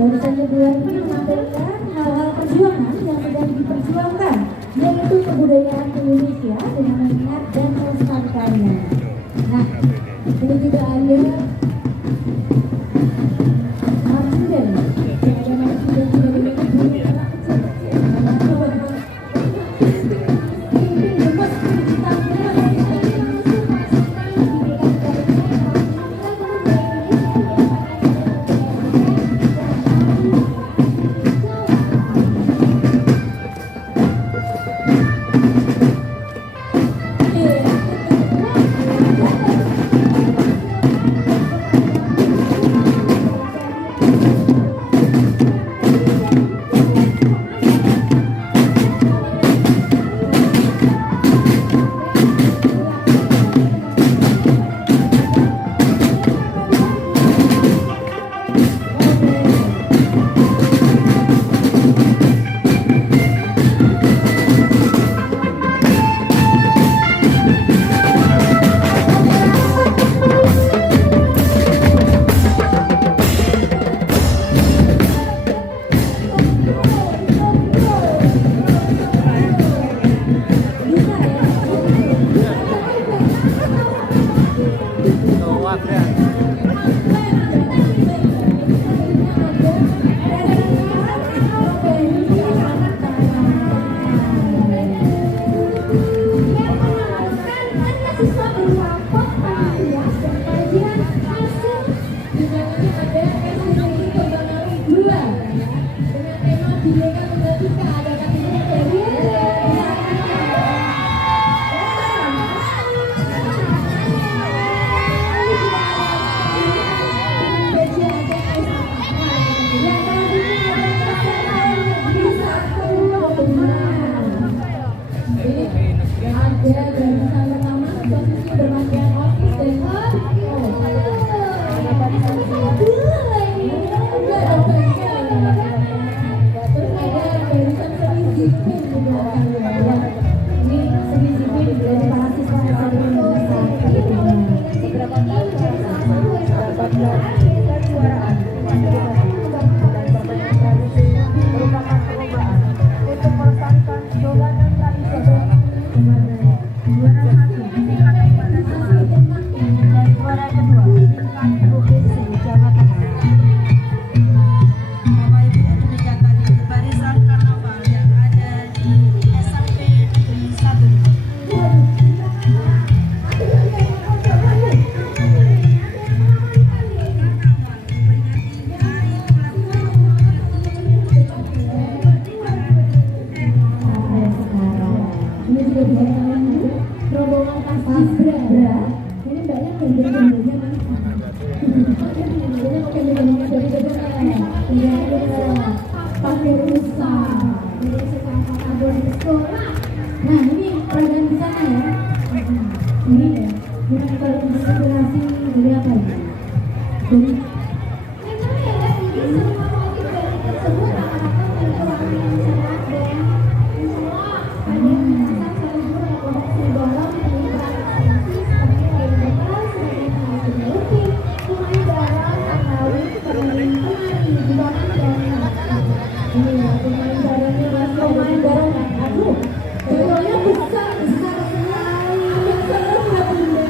Baru saja bulan ini menampilkan hal-hal perjuangan yang sedang diperjuangkan, yaitu kebudayaan Indonesia dengan mengingat dan melestarikannya. Nah, ini juga ada marching ada marching sudah dimiliki rombongan Pasibra. Ini banyak benda-bendanya kan. Banyak benda-benda dari benda-benda. Pakai rusa. Jadi suka kabur di sekolah. Nah ini peragaan di sana ya. Ini ya. Gimana kalau inspirasi dari apa ya? Dari memang ya ini semua motif dari tersebut akan memiliki yang sangat dan semua ada yang merasa terhibur yang lokasi dalam peningkatan aksi seperti kain bakar, sebagai teknologi, sungai dalam, kawin, kemarin, bukan dan ini ya pemain darahnya masih pemain darah aduh contohnya besar sekali yang sangat benda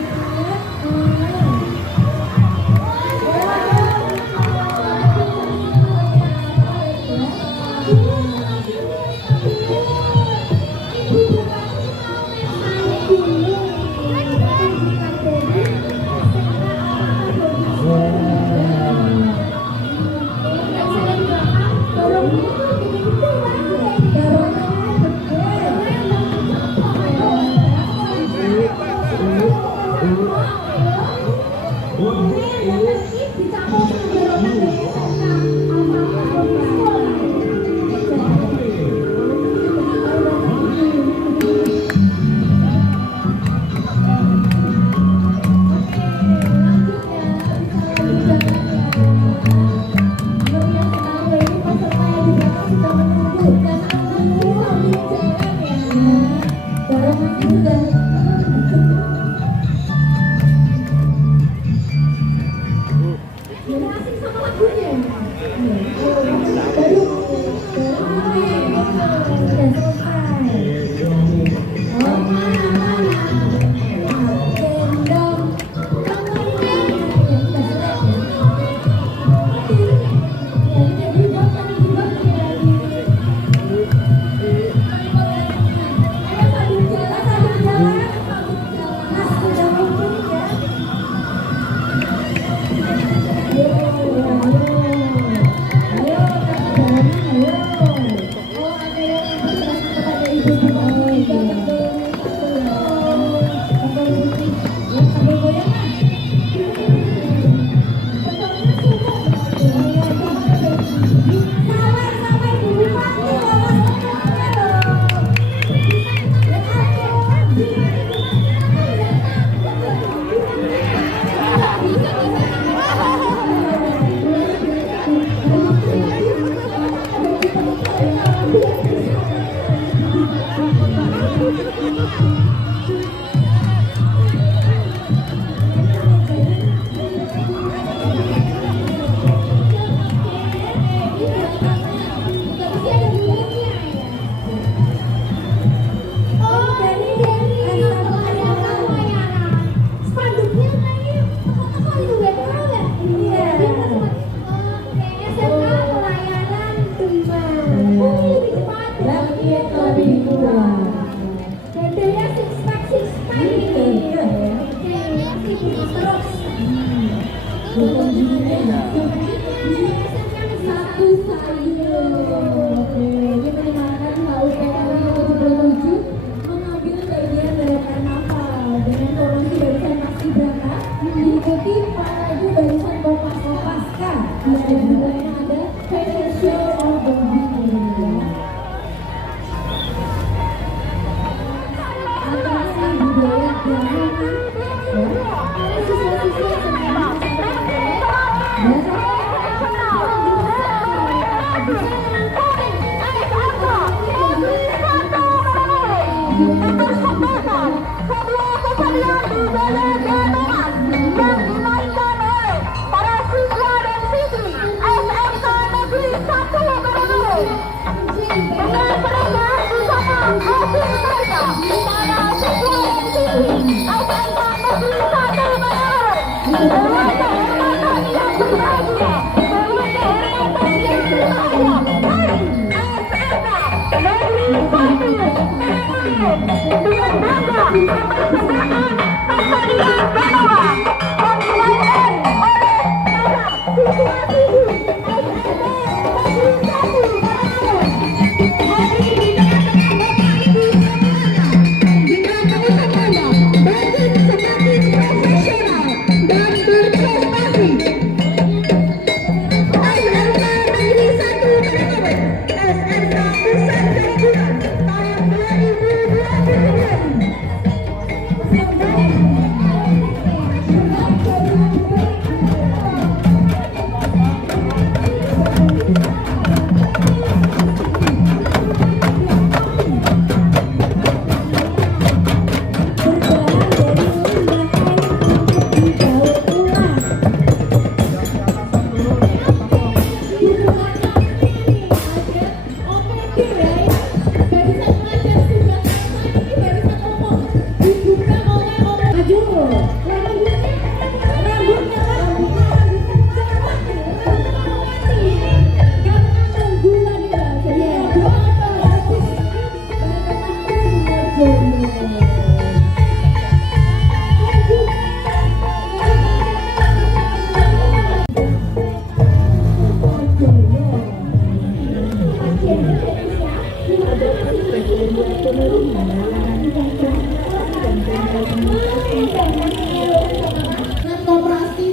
Koperasi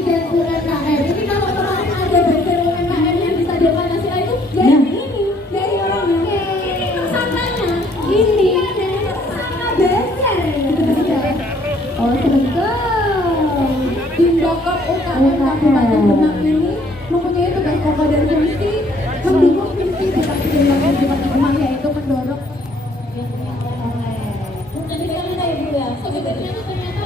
dan UMKM ini kalau kemarin ada bagian UMKM yang bisa di Pancasila itu dari ini, dari orangnya. Tersangkanya ini tersangka besar ya. Oh sebentar. Tindakan UKM Kabupaten Demak ini mempunyai tugas pokok dan fungsi mendukung visi Bupati Demak yaitu mendorong. Jadi kami ya Bu ya. Sebenarnya ternyata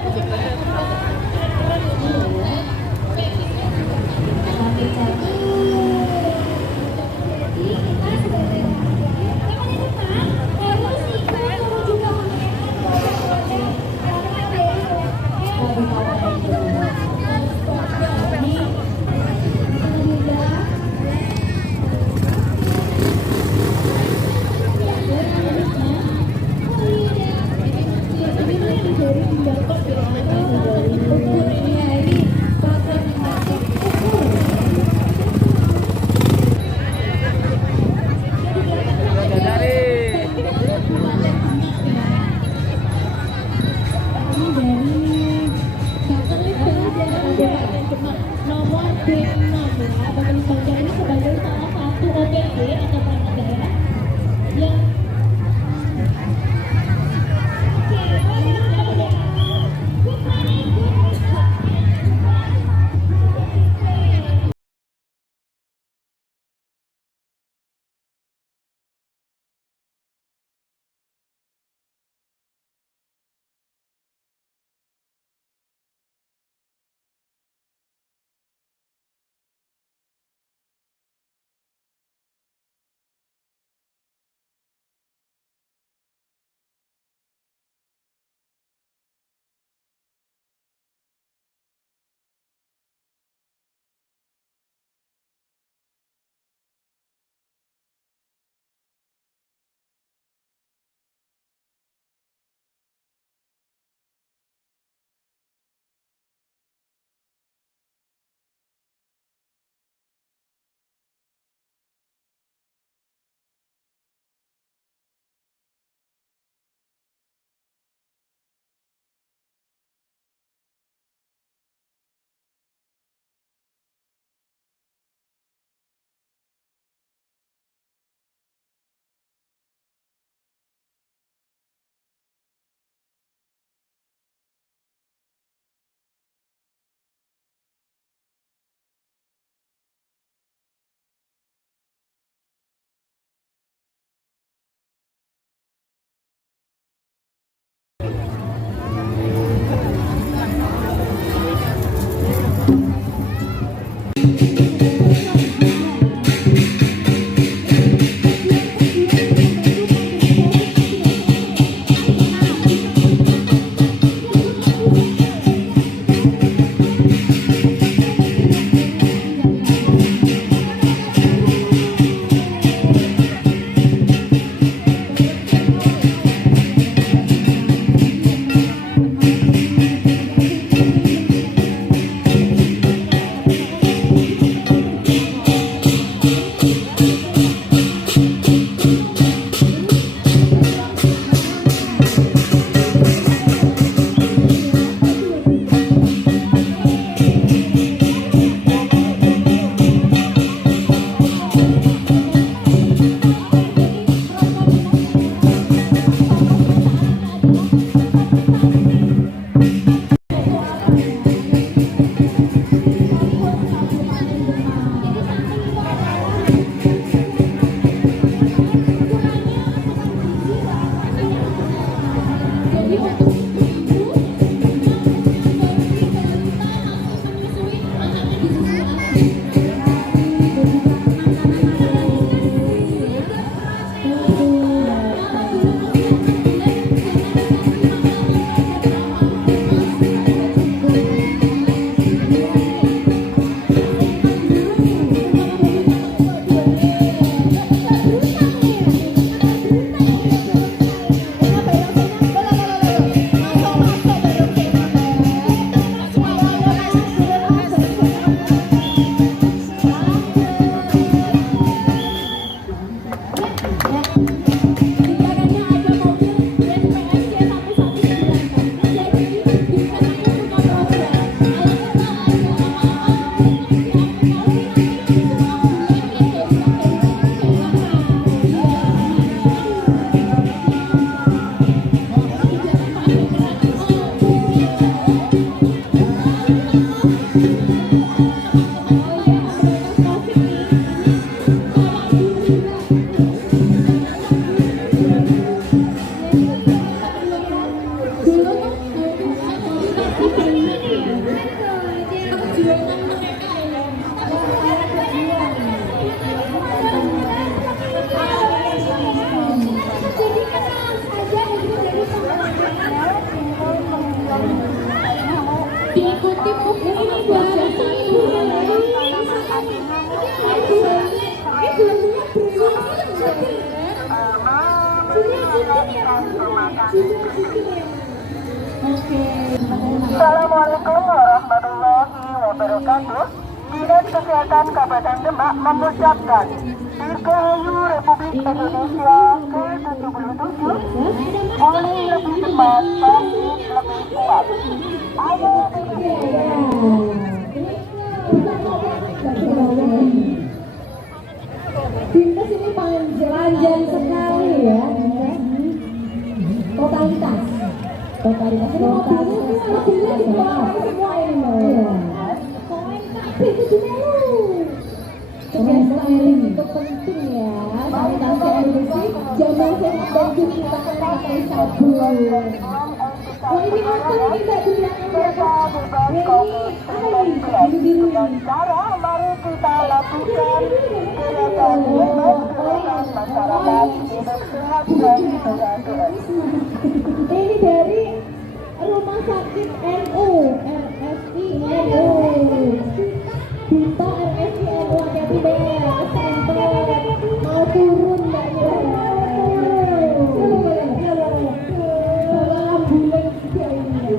nomor B6 ya, Bapak Ibu ini sebagai salah satu OPD atau perangkat daerah yang Assalamualaikum warahmatullahi wabarakatuh. Dinas Kesehatan Kabupaten Demak mengucapkan Dirgahayu Republik Indonesia ke-77, pulih lebih cepat, bangkit lebih kuat. Ayo Dinkes ini panjang sekali ya. Totalitas semua ini itu penting ya. Sanitasi air bersih, jaman sehat dan cuci tangan pakai sabun. Oh ini apa nih Mbak di belakang ini? cara mari kita lakukan gerakan masyarakat hidup sehat dan berhati-hati. Ini dari Rumah Sakit NU RSI NU Duta RSI NU hati-hati deh, kesentot mau turun mbaknya. Bawa ambulans juga ini.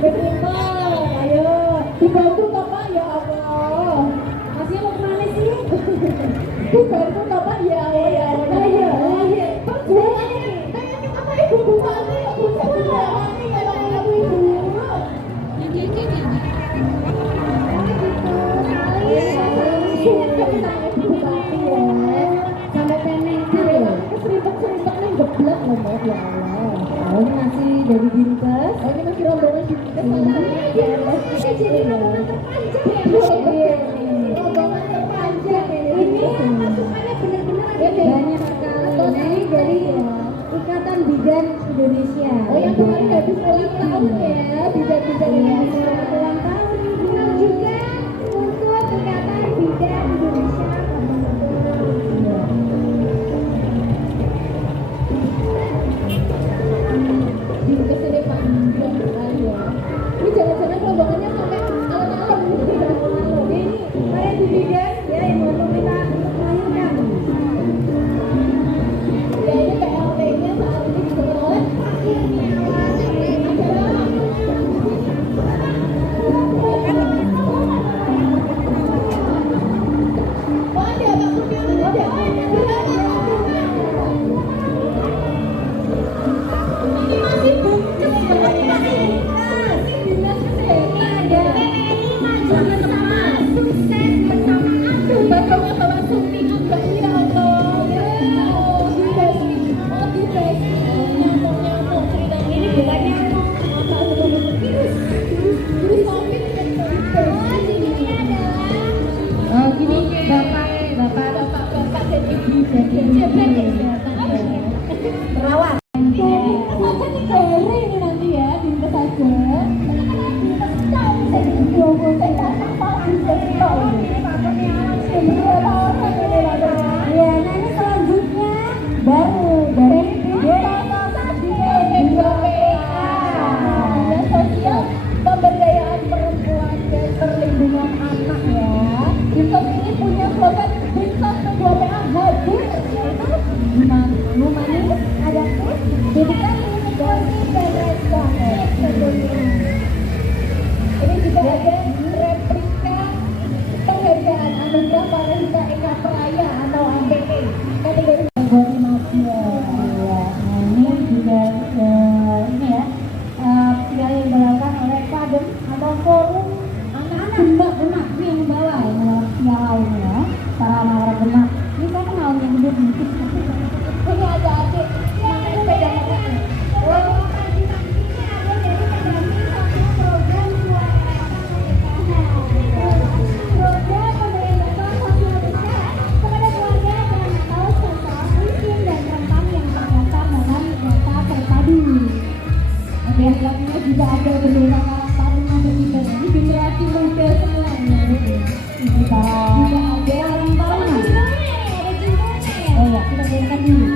Betul, ayo dibantu toh Pak, ya Allah. Masih mau kemana sih? Dibantu toh Pak, ya Allah, ya Allah. Ayo apa ibu bupati ya Bu Sudha ini kalau ibu sampai pengen seribet-seribet nih geblek loh Mbak, ya Allah. Oh ini masih dari Dinkes, oh ini masih rombongan Dinkes jadi rombongan terpanjang ini masukannya benar-benar banyak sekali. Ini dari Ikatan Bidan Indonesia. Oh yang kemarin habis ulang tahun ya, bidan-bidan Indonesia ulang tahun. Senang juga untuk Ikatan Bidan Indonesia. Di kesini panjang sekali ya. Ini jangan-jangan rombongannya sampai alun-alun. Ini para di bidan ya yang mau kita melahirkan. Ya ini PLT-nya saat ini diperoleh perawat. Ini nanti ya Dinkes saja. Ya, nanti selanjutnya baru dari Dinas Sosial Pemberdayaan Perempuan dan Perlindungan Anak ya. Dinkes ini punya slogan Dinkes P2PA hadir, yaitu humanis, adaptif, dedikasi, kasih dan responsif tentunya. Ini juga ada replika penghargaan anugerah Wanita Eka Peraya atau AMPP kategori anggota media. Nah ini juga ini ya yang dilakukan oleh Kadem atau Forum Anak-anak Demak ini yang bawa ya para anak-anak Demak. Ini saya kenal yang hidup mungkin. Ini ada adik pakai sepeda motor. Lagunya juga ada bendera Karang Taruna Berkibar. Ini generasi muda semua ya. Ini juga ada Karang Taruna. Oh ya, kita dengarkan dulu.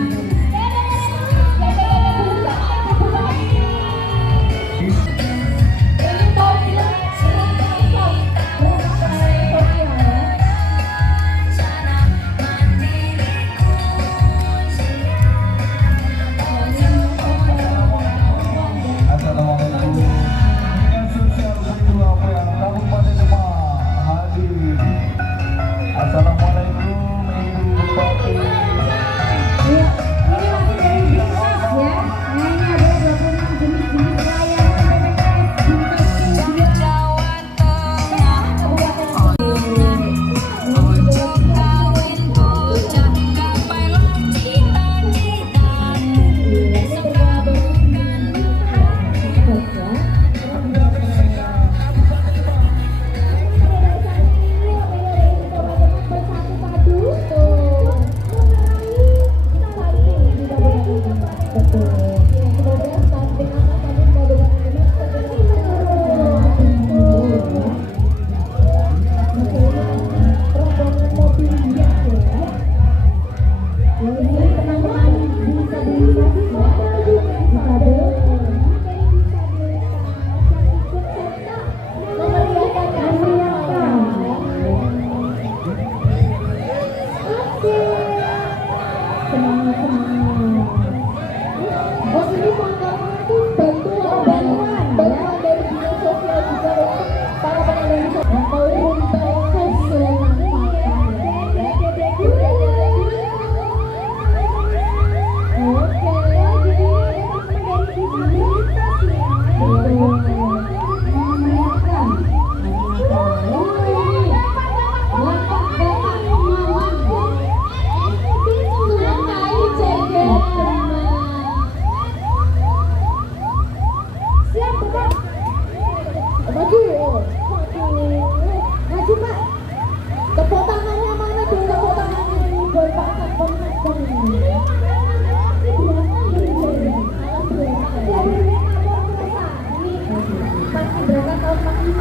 Pasti berangkat tahun 45.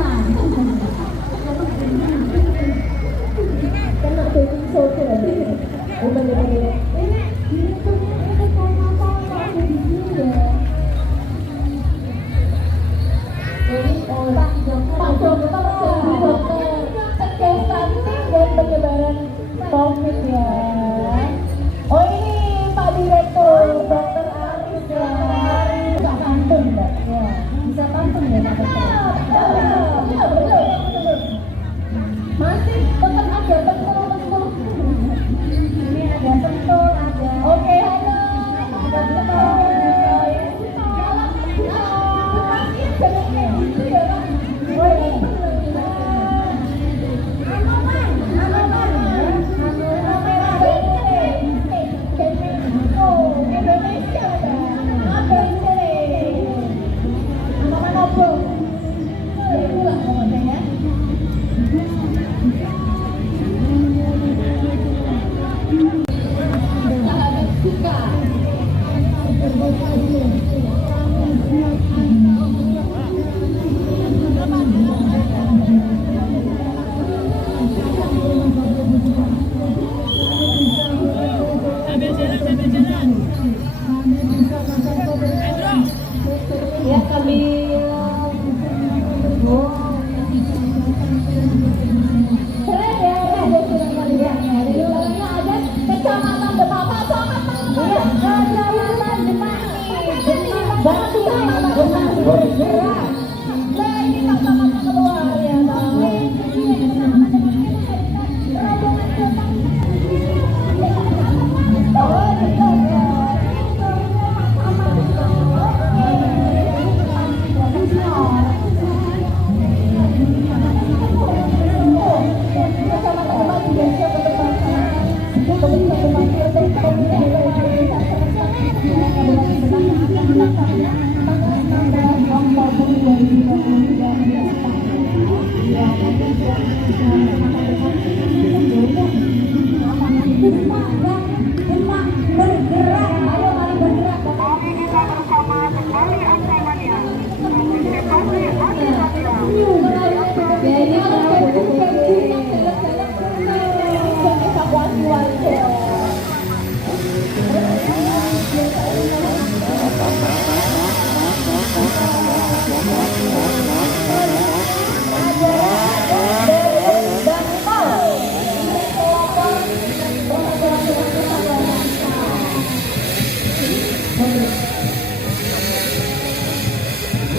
Kalau dating social ada. Bener-bener. Ini tuh ini sama ada di sini ya. Pak Dokter cegah stunting dan penyebaran COVID ya. Oh ini Pak Direktur Dokter Aris ya. Bisa pantun Mbak? Ya. Bisa pantun ya Pak Dokter? Iya betul. Masih tetap ada pentul. Ini ada pentul ada. Oke halo. Ada pentul. Ya kami keren ya ada sudah melihat di dalamnya ada kecamatan Demak ada Wilayah Demak Batu Demak bergerak nah ini kacamata keluar ya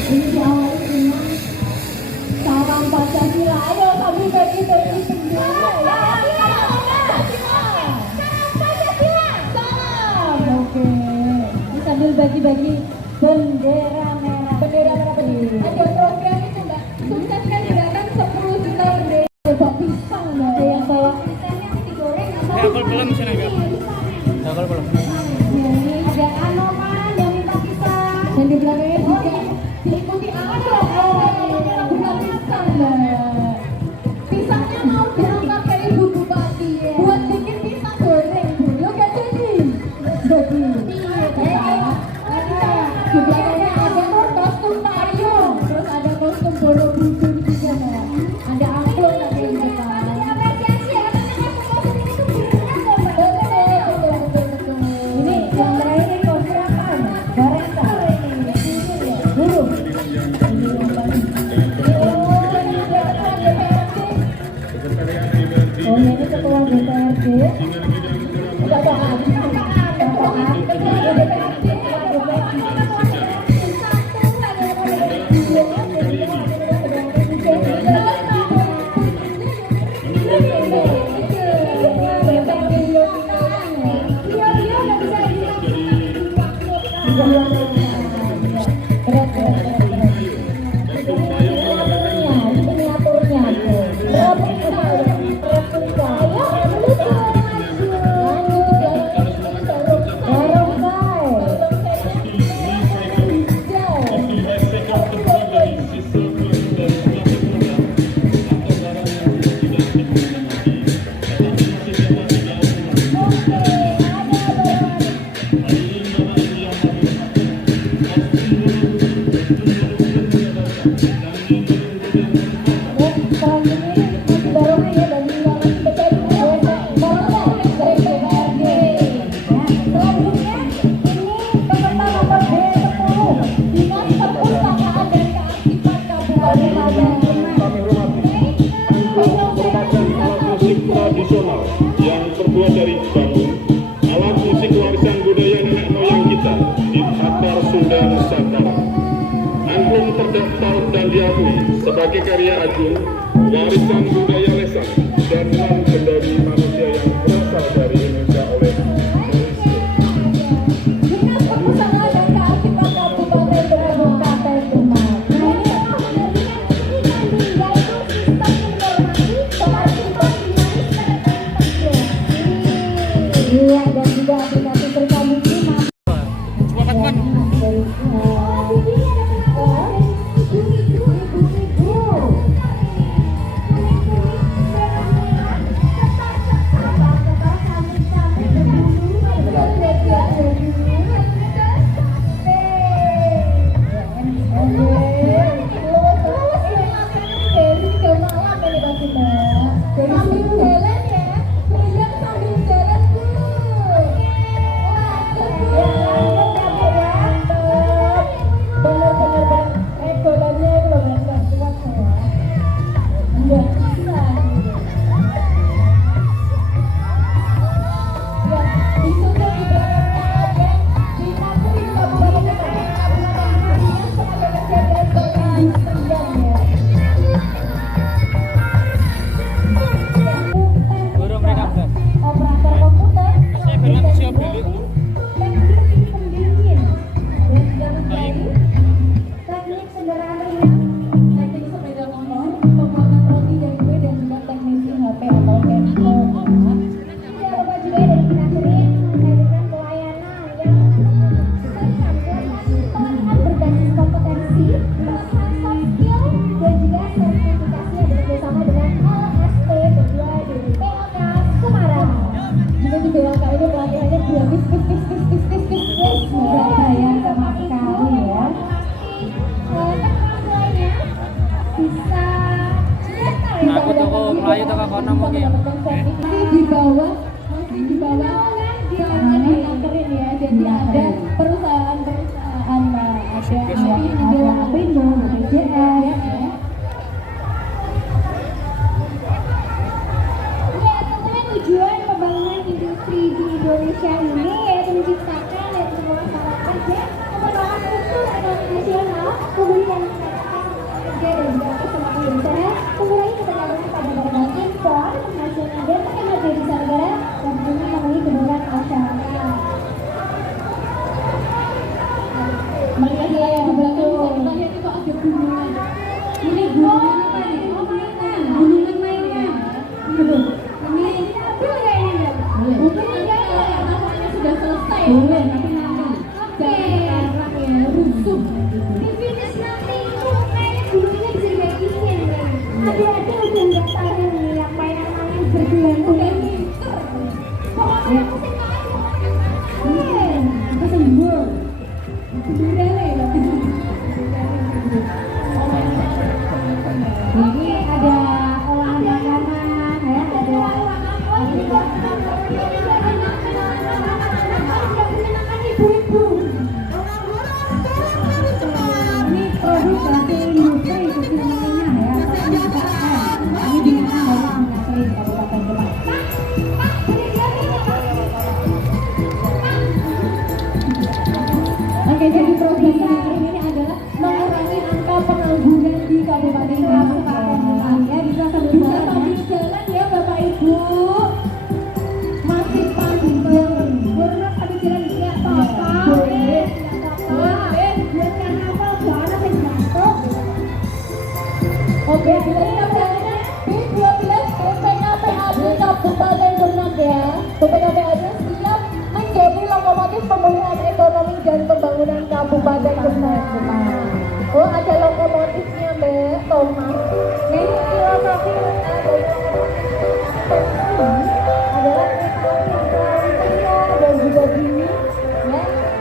ini diawali dengan salam Pancasila. Ayo kami bagi-bagi bendera ya. Salam. Oke. Ini sambil bagi-bagi bendera merah. Bendera merah putih. Ada program itu Mbak. Sukses kan didakan 10 juta bendera. Coba pisang Mbak. Ada yang bawa pisangnya digoreng atau? Ya, belum sini enggak. Ya, belum. Ini ada Anoman yang minta pisang. Dan di belakangnya juga diikuti ada bukan pisang Mbak. Pisangnya mau diangkat ke Ibu Bupati ya. Buat bikin pisang goreng Bu. Yuk gak jadi. Jadi. Di belakangnya ada kostum payung. Terus ada kostum Borobudur juga Mbak. Ada angklung nanti di depan. Apresiasi ya. Kostum itu beneran loh Mbak. sebagai karya agung, warisan budaya lesan dan non-bendari manusia yang berasal dari Indonesia oleh UNESCO. Bersama dengan kita Kabupaten Kabupaten Demak. Iya, dan juga aplikasi terkait ini Aku toko Melayu toko kono mungkin. di bawah keren ya, jadi ada perusahaan-perusahaan ada Aprindo, BPJS ya. Tujuan pembangunan industri di Indonesia ini yaitu menciptakan dan memanfaatkan kerja, pengembangan unsur ekonomi nasional, kemudian meningkatkan kerja dan juga keselamatan berencana, mengurangi ketergantungan pada barang impor, nasional dan menghemat devisa negara dan tentunya memenuhi kebutuhan masyarakat. Melihat dia yang belakang, tanya itu ada gunungan. Ini gunungan apa nih? Gunungan mainnya. Ini apa kayaknya? Mungkin namanya sudah selesai. Boleh, tapi nanti. Jangan sekarang ya, rusuh. Di finish nanti itu kayaknya gunungnya bisa dibagi-bagiin kan. Ada udah nggak tahu nih yang mainan-mainan berbulan-bulan pinter. Pokoknya aku sih main. Aku sembuh. Sudah nih. Ini ada olahan makanan ya, ada ibu-ibu. Ini produk dari industri susu minyak ya, tapi ini digunakan dari asli Kabupaten Demak. Oke, jadi program ini adalah mengurangi angka pengangguran di Kabupaten Demak. Ya, bisa sambil jalan ya Bapak Ibu. Masih panjang. Pernah sambil jalan ya Papa. Boleh. Buat karnaval suara yang jatuh. Oke, kita jalannya B12 BPKPAD Kabupaten Demak ya. BPKPAD siap menjadi lokomotif pemulihan ekonomi dan pembangunan Kabupaten Demak. Oh, ada lokomotifnya Mbak Thomas. Ini filosofi adalah kereta dan juga gini ya.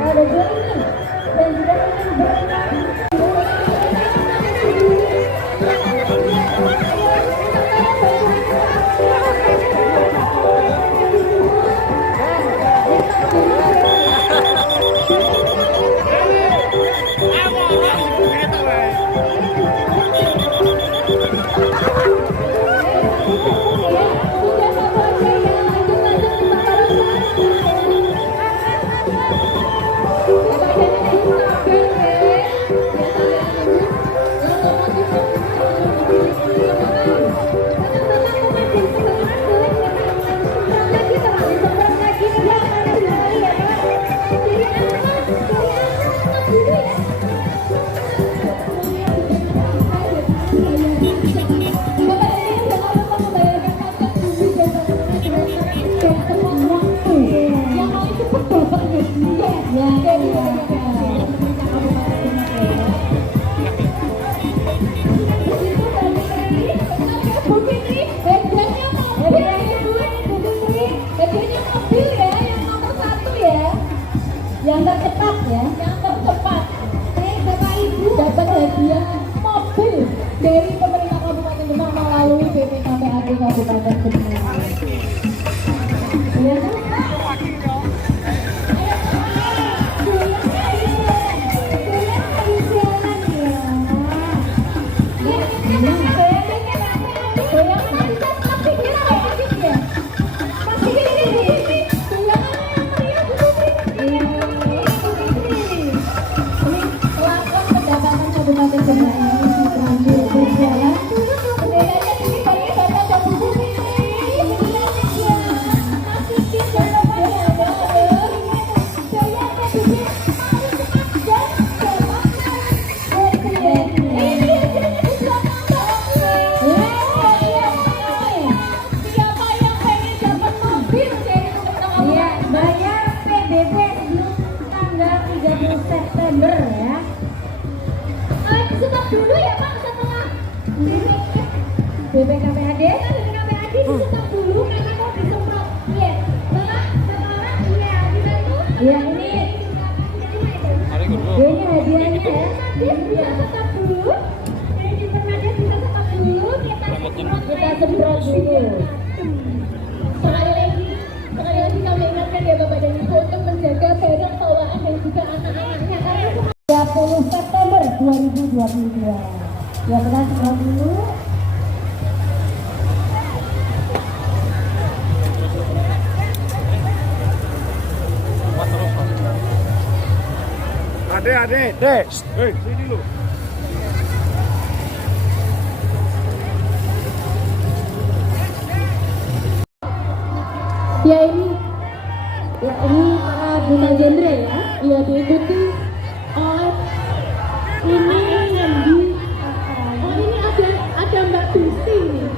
Ada juga ini dan juga ingin berenang. Sudah yang tercepat ya, yang tercepat. Bapak Ibu dapat hadiah mobil dari pemerintah Kabupaten Demak melalui BPKPAD Kabupaten Demak. Ya kan? September ya. Disetop dulu ya Pak setelah BPKPAD. Disetop dulu karena mau disemprot. Iya. Sekarang iya dibantu. Iya ini. Ini hadiahnya ya. Bisa stop dulu. Jadi permadani bisa stop dulu. Kita semprot dulu. Sekali lagi kami ingatkan ya Bapak dan Ibu untuk menjaga barang bawaan dan juga anak-anaknya karena 30 September 2022. Ya kita semprot dulu. Adek, Dek. Hei, sini lu. Ya ini para Bunda Jendre ya. Ya diikuti oleh ini yang di ini ada Mbak Bisti nih.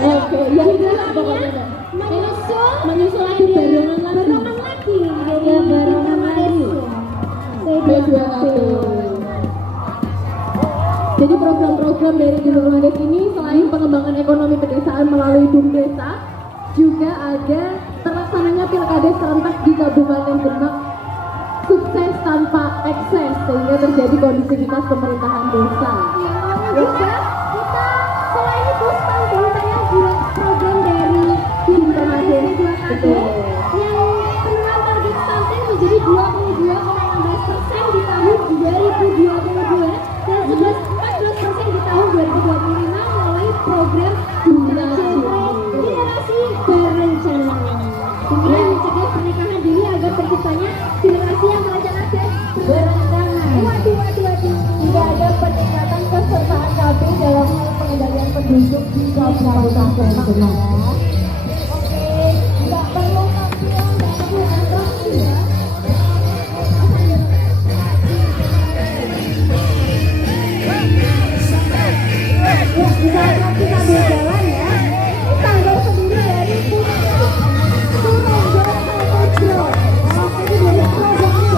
Oke, ya itulah pokoknya. Menyusul lagi barengan lagi. Ya barengan lagi. P2K. Jadi program-program dari Bumdes ini selain pengembangan ekonomi pedesaan melalui Bumdesa, juga ada terlaksananya pilkada serentak di Kabupaten Demak sukses tanpa ekses sehingga terjadi kondusivitas pemerintahan desa. Juga kita selain itu saya juga program dari Bumdes yang penurunan target stunting menjadi 22,16% di tahun 2022 dan 14% di tahun 2025 melalui program generasi berencana. Dengan mencegah pernikahan dini agar terciptanya generasi yang berencana dan berencana. Waduh. Tidak ada peningkatan kesertaan KB dalam pengendalian penduduk di Kabupaten Demak. Oke, tidak perlu tampil, tidak perlu atraksi ya. Kita ambil jalan ya. Ini tanggal sendiri dari Turonggo Kojo. Jadi dari produknya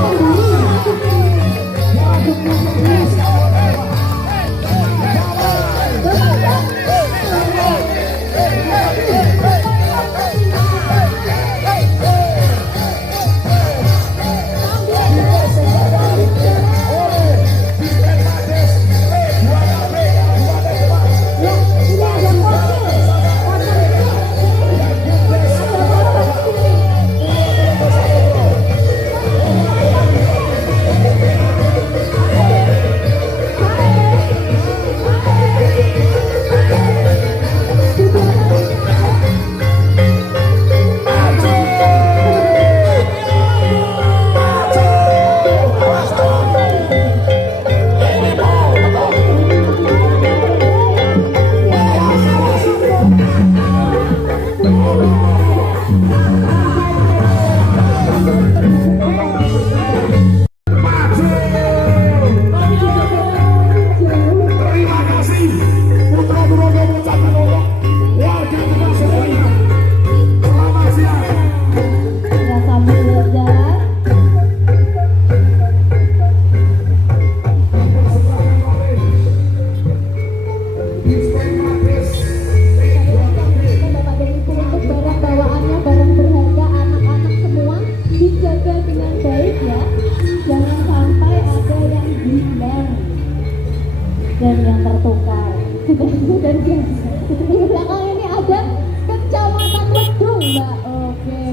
Di belakang ini ada Kecamatan Wedung, Mbak. Oke.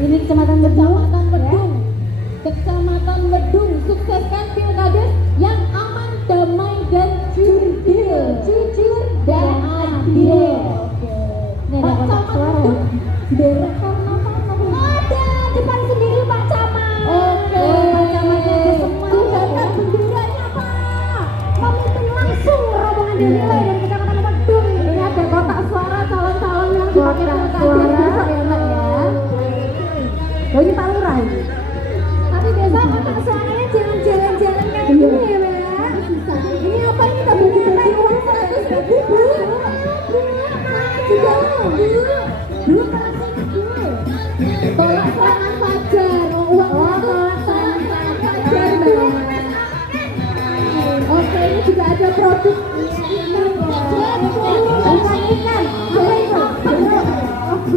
Ini Kecamatan Wedung. Kecamatan Wedung, sukseskan pilkades yang aman, damai, dan jujur dan adil. Oke. Pak Camat Wedung, derek karena apa? Ada depan sendiri Pak Camat. Oke. Pak Camatnya datang benderanya Pak. Memimpin langsung rombongan dinilai dari Kecamatan Wedung. Ini ada kotak suara calon-calon yang dipakai pilkades besok ya Mbak ya. Oh ini Pak Lurah ini. Tapi besok kotak suaranya jangan jalan-jalan kayak gini ya Mbak. Ini apa ini kita bagi-bagi uang 100.000 Bu. Juga Bu kasih Bu. Tolak serangan fajar. Uang tolak serangan fajar Mbak. Oke ini juga ada produk ikan.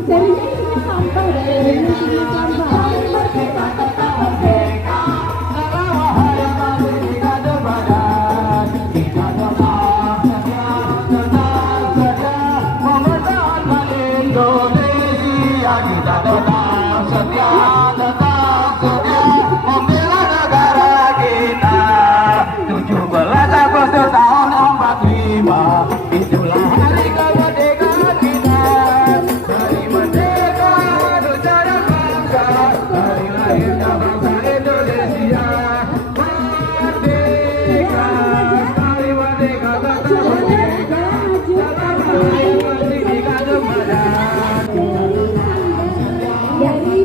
Jarinya isinya sampah udah ini isinya sampah. Itulah hari kemerdekaan kita. Hari merdeka nusa dan bangsa. Hari lahirnya bangsa Indonesia. Merdeka, hari merdeka, tetap merdeka. Dalam hari merdeka kemerdekaan. Dari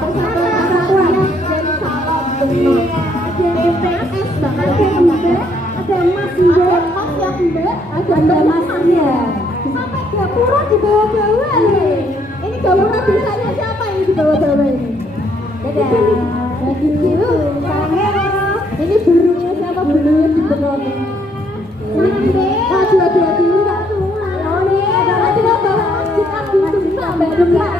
persatuan dari salam BPS bahkan ada Mas Mbak, ada Masnya. Sampai gapura dibawa-bawa nih. Ini gapura desanya siapa ini dibawa-bawa ini? Dadah. Lagi dulu. Ini burungnya siapa? Burungnya dibenong. Hati-hati dulu Kak. Oh ini ada bawa Masjid Agung Demak, Mbak Demak.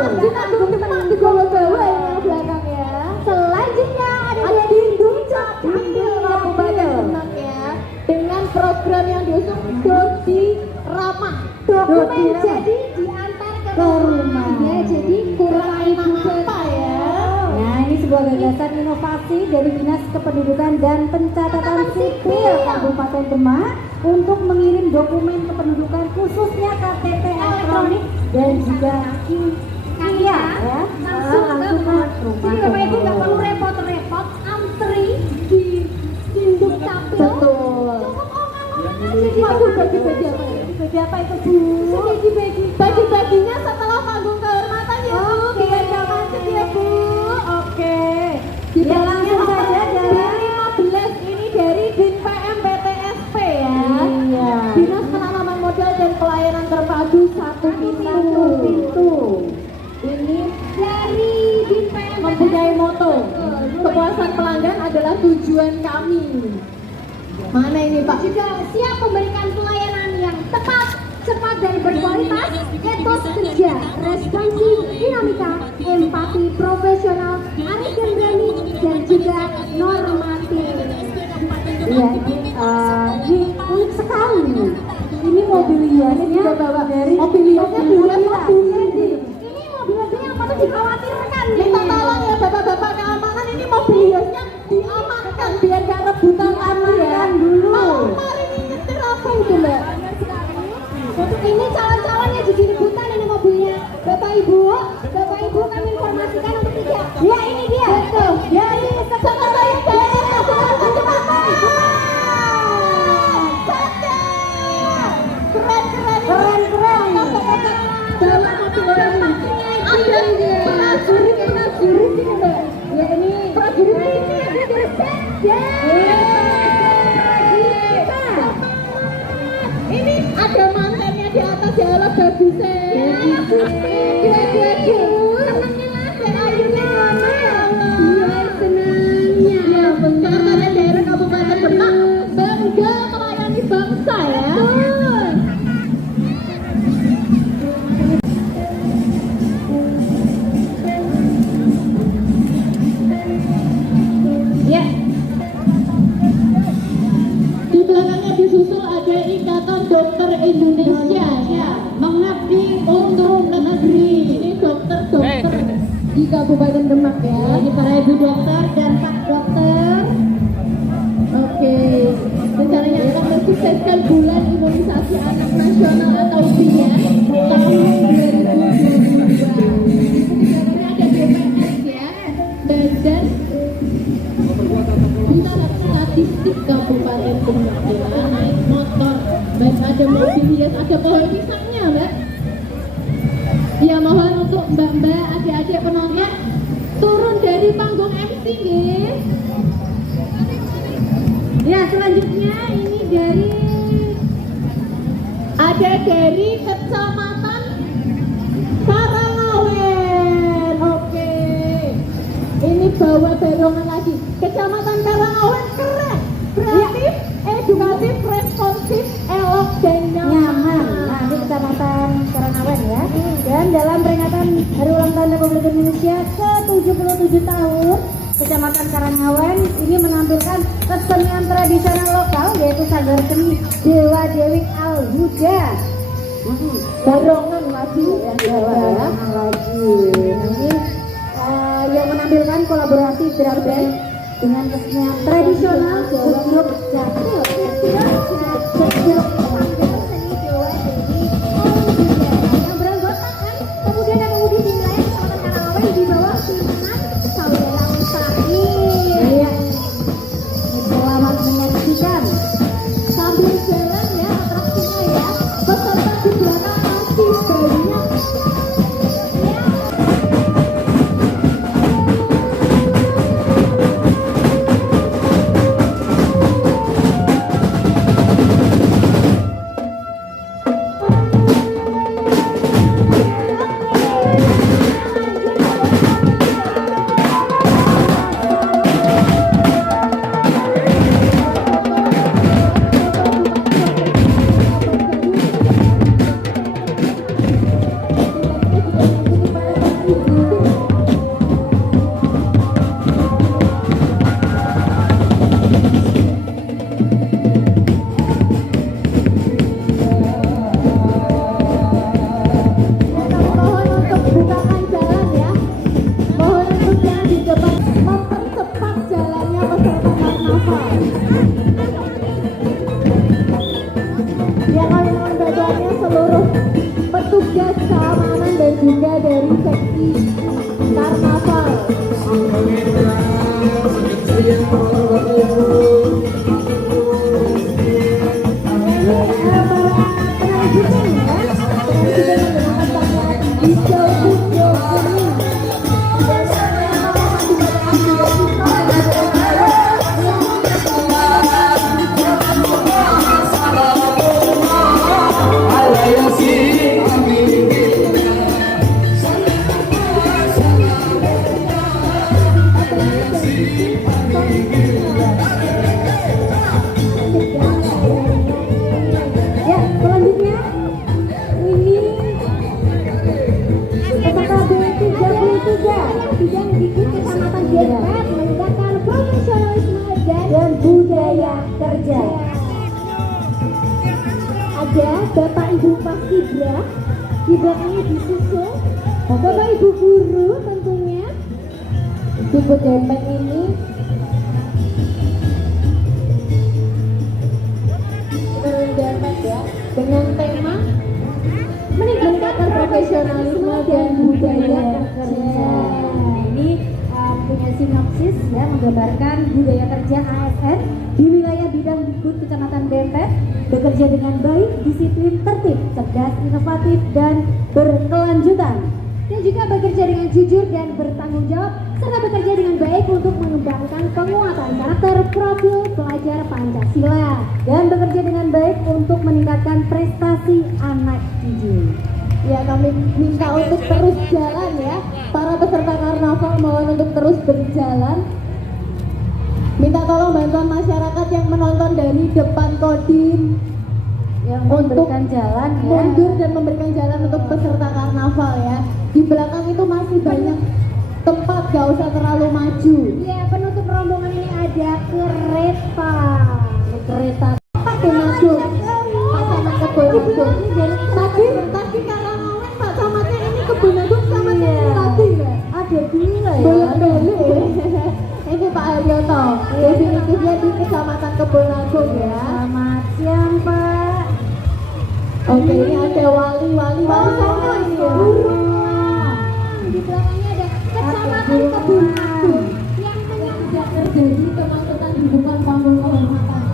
Masjid Agung Demak dibawa-bawa ya belakang ya. Selanjutnya ada Dindung Capil Kabupaten Demak ya. Dengan program yang diusung Dodi Ramah. Dokumen jadi diantar ke rumah ya, jadi kurangi sampah ya. Nah ini sebuah gagasan inovasi dari Dinas Kependudukan dan Pencatatan Sipil Kabupaten Demak untuk mengirim dokumen kependudukan khususnya KTP elektronik dan juga KIA ya langsung ke rumah. Jadi Bapak Ibu nggak perlu repot-repot antri di Dinduk Capil. Betul. Cukup bagi-bagi apa ya? Bagi apa itu Bu? Bagi-baginya setelah panggung kehormatan ya Bu. Biar gak macet ya Bu. Oke. Ya langsung saja dari 15 ini dari Din PM PTSP ya. Iya. Dinas Penanaman Modal dan Pelayanan Terpadu satu pintu. Ini dari Din PM mempunyai moto kepuasan pelanggan adalah tujuan kami. Mana ini Pak? Juga siap memberikan pelayanan yang tepat, cepat dan berkualitas, etos kerja, responsif, dinamika, empati, profesional, arif dan berani, dan juga normatif. Iya, ini unik sekali nih. Ini mobil hiasnya dari mobil hiasnya ini mobil hiasnya yang patut dikhawatirkan. Minta tolong ya bapak-bapak keamanan, ini mobil hiasnya diamankan biar gak rebutan aman dulu. Mari ini nyetir apa itu Mbak? Ini calon-calonnya jadi rebutan ini mobilnya. Bapak Ibu kami informasikan untuk tidak. Ya ini dia. Betul. Ya ini sama saya keren. Bawa mobil orang ada prajurit ini Mbak. Ya ini prajurit ini ada dosen. Ini ada mantannya di atas ya Allah bagusnya. Senangnya mana ya Allah. Senangnya. Sekretariat Daerah Kabupaten Demak bangga melayani bangsa ya. Ya. Indonesia ya, mengabdi untuk negeri. Ini dokter-dokter di Kabupaten Demak ya. Ini para ibu dokter dan pak dokter. Oke, rencananya akan mensukseskan bulan imunisasi anak nasional atau BIAN tahun 2022. Rencananya ada BPS ya, Badan Pusat Statistik Kabupaten Demak ya, naik motor, baik ada mobil hias, ada pohon pisangnya mbak. Ya mohon untuk mbak-mbak, adik-adik penonton turun dari panggung MC guys. Ya selanjutnya ini dari Kecamatan Karangawen. Oke, ini bawa barongan lagi. Kecamatan Karangawen keren, kreatif, edukatif, responsif, elok dan nyaman. Nah, ini Kecamatan Karangawen ya. Dan dalam peringatan Hari Ulang Tahun Republik Indonesia ke-77 tahun, Kecamatan Karangawen ini menampilkan kesenian tradisional lokal yaitu sanggar seni Dewa Dewi Al Huda. Barongan lagi ya, Barongan lagi. Nah, ini yang menampilkan kolaborasi drum band dengan kesenian tradisional Ujuk Jatuh. Yang beranggotakan pemuda dan pemudi di wilayah Kecamatan Karangawen di bawah pimpinan Saudara Ustari. Iya. Selamat menyaksikan. sambil jalan ya atraksinya ya, peserta di belakang masih banyak. Mohon untuk bukakan jalan ya. Mohon untuk yang di depan mempercepat jalannya peserta karnaval. Ya kami mohon bantuannya seluruh petugas keamanan dan juga dari seksi karnaval. Ya, selanjutnya ini peserta B33 bidang dikut Kecamatan Dempet menegakkan profesionalisme dan budaya kerja. Ada Bapak Ibu Paskibra, di belakangnya disusul Bapak Ibu guru tentunya. Dikut Dempet ini Dempet ya, dengan tema meningkatkan profesionalisme dan budaya kerja. Ini punya sinopsis ya, menggambarkan budaya kerja ASN di wilayah bidang Dikut Kecamatan Dempet bekerja dengan baik, disiplin, tertib, cerdas, inovatif dan berkelanjutan, dan juga bekerja dengan jujur dan bertanggung jawab, serta bekerja dengan baik untuk mengembangkan penguatan karakter profil pelajar Pancasila, dan bekerja dengan baik untuk meningkatkan prestasi anak didik. Ya kami minta untuk terus jalan ya. Para peserta karnaval mohon untuk terus berjalan. Minta tolong bantuan masyarakat yang menonton dari depan Kodim Yang untuk memberikan jalan ya. mundur dan memberikan jalan untuk peserta karnaval ya. Di belakang itu masih banyak tempat, gak usah terlalu maju. Ya, penutup rombongan ini ada kereta. Kereta pakai maju, pasangan kebun itu. Tadi kalau ngomong Pak Camatnya ini kebun agung sama ini tadi ya. Ada dua ya. Boleh. Ini Pak Haryoto, definitifnya di Kecamatan Kebun Agung ya. Selamat siang Pak. Oke, ini ada wali sana ini ya. Di belakangnya ada Kecamatan Kebun Agung yang menyangga terjadi kemacetan di depan panggung kehormatan.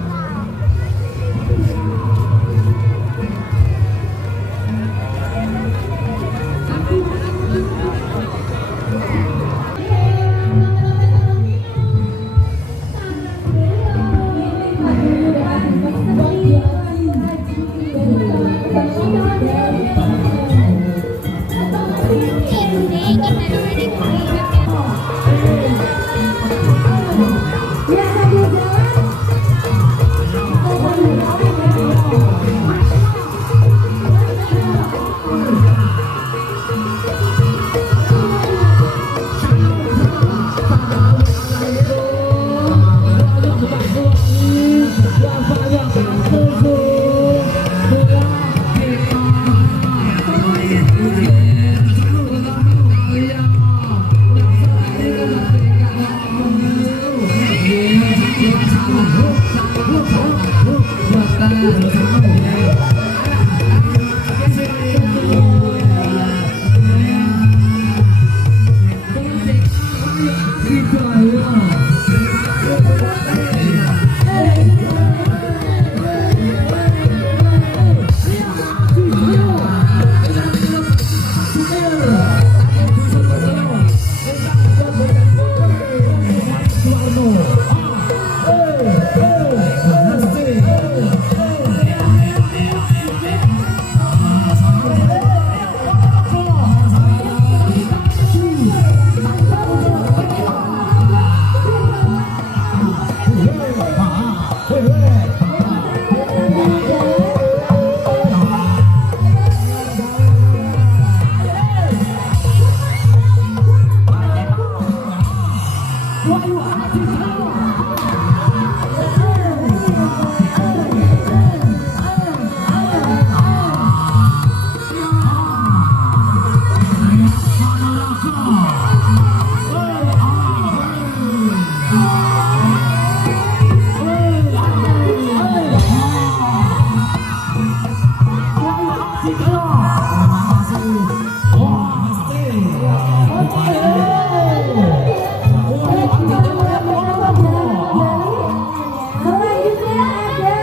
Selanjutnya ada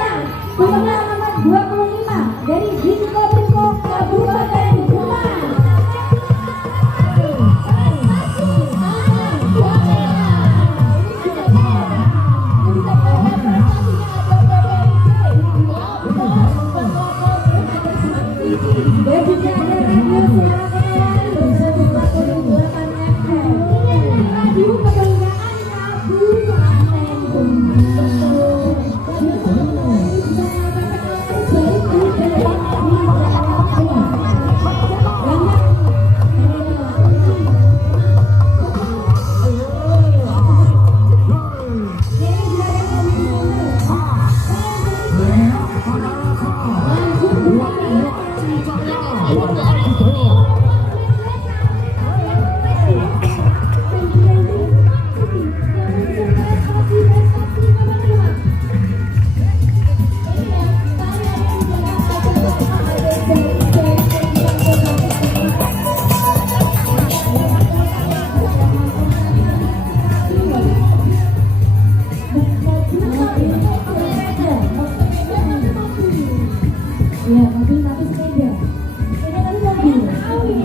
pemenang nomor 25 dari Dinko Brimo Kabupaten Demak. Dan juga ada radio suara Kenalan bersama 48 FM. Radio kebanggaan Kabupaten Ya, mobil tapi sepeda. Sepeda tapi mobil.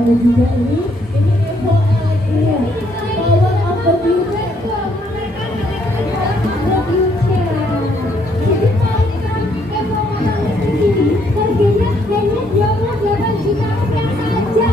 Ada juga ini Evo Electric Power of the Future. Harganya hanya 28 juta rupiah saja.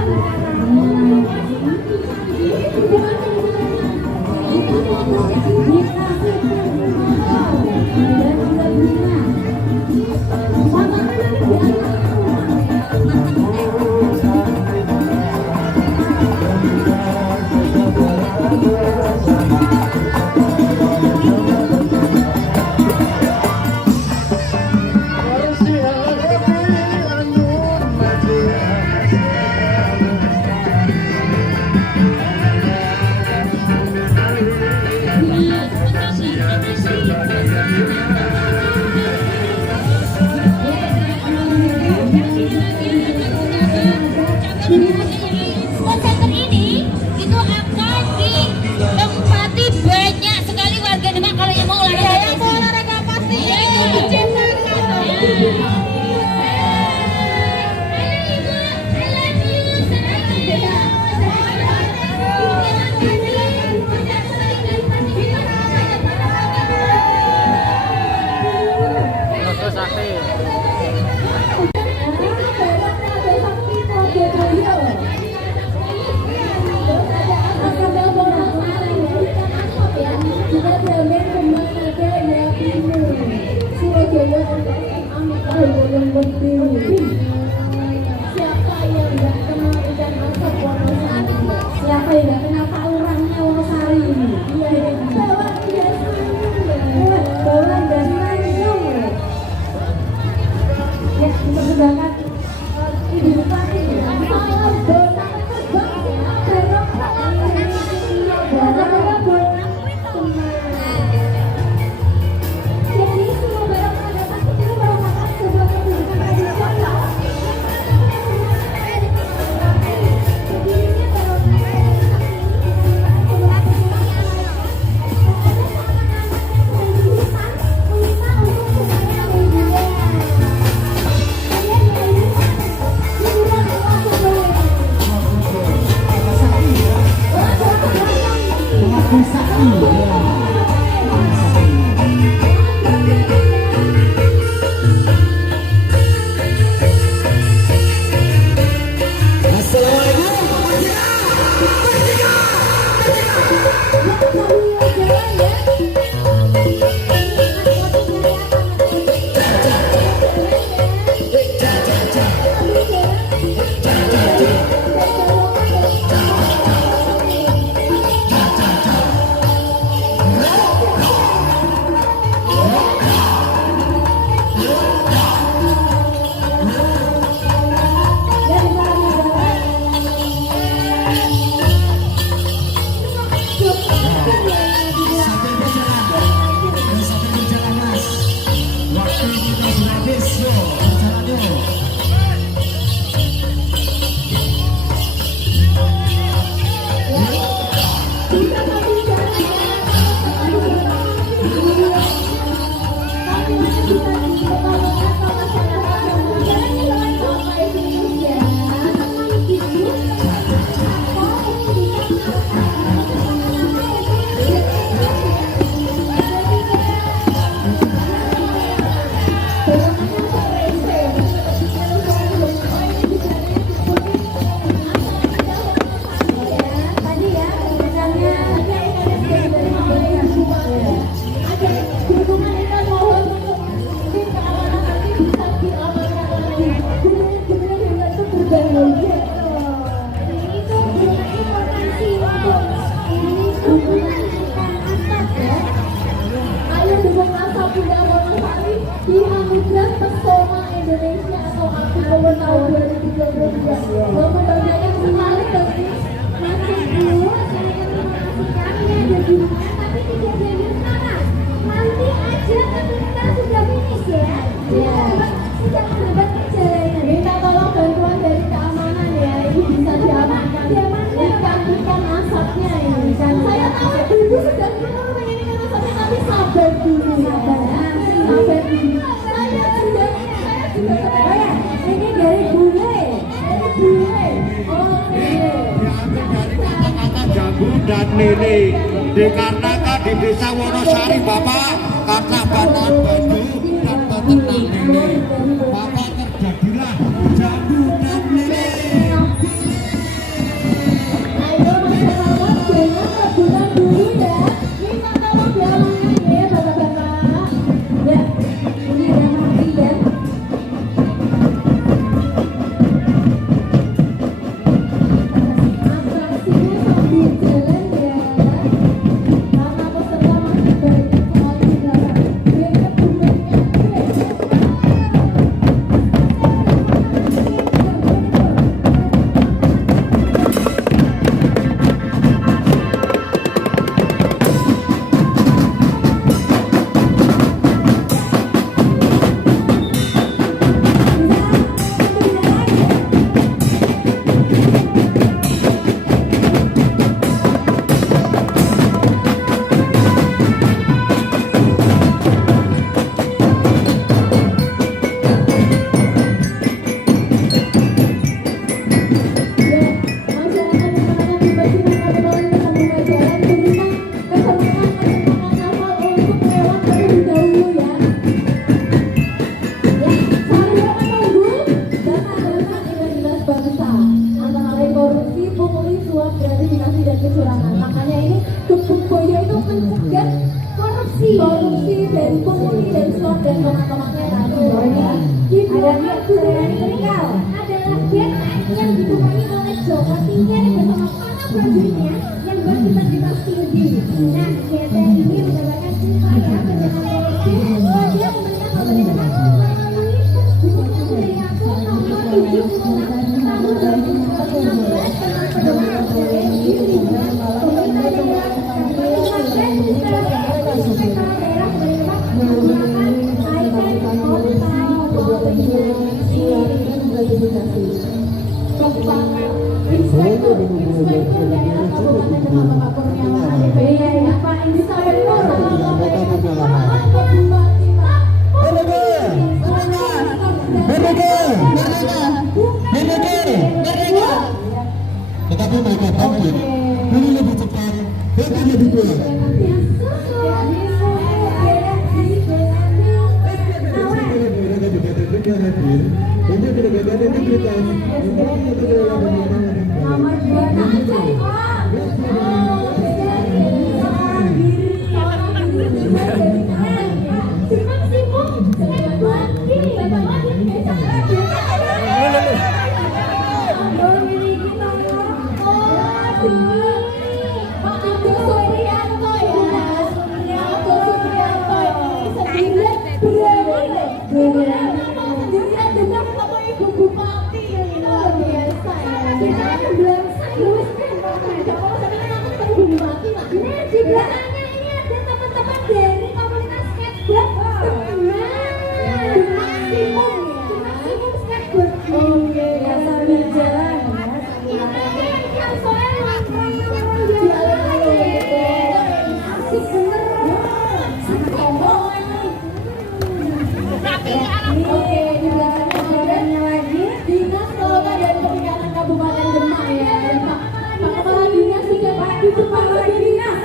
Center ini itu akan ditempati banyak sekali warga Demak kalau yang mau olahraga pasti. Terus sakti. Ada sakti Projo Cahyo. Diambil dari kata-kata jambu dan lele. Dikarenakan di desa Wonosari Bapak kata banan baju dan peternak lele. Maka terjadilah jambu dan lele. Ayo masyarakat dengan rebutan dulu ya. Minta tolong diamankan ya bapak-bapak. Ya, ini udah mati ya. Atraksinya sambil jalan ya. Karena peserta masih banyak soalnya di belakang. Biar rebutannya makanya ini Gebuk Boyo itu mencegah korupsi dari pungli dan suap dan tomat-tomatnya tadi ya. Ada budaya meninggal. Adalah band yang didukung oleh Joko Tinggi bersama para prajuritnya yang berintegritas tinggi. Nah, band ini merupakan upaya pencegahan korupsi. Dia memberikan pemerintahan melalui bukunya Suryako nomor 76 tahun 2019 tentang pedoman oleh di lingkungan pemerintah daerah dan daerah menerima menggunakan iPad Inspektur daerah Kabupaten Demak Bapak Kurniawan ADP ya Pak Inspektur Tetapi mereka bangkit, dulu lebih cepat, bahkan lebih kuat. Mereka juga terbuka hadir untuk menegakkan integritas. Di belakangnya ini ada teman-teman dari komunitas skateboard Maximum Skateboard. Oke, ya sambil jalan ya. Yang soalnya jalan asik bener. Oke, di belakangnya ada lagi Dinas Kelautan dan Perikanan Kabupaten Demak ya. Pak Kepala Dinas sudah Pak di depan lagi Dinas.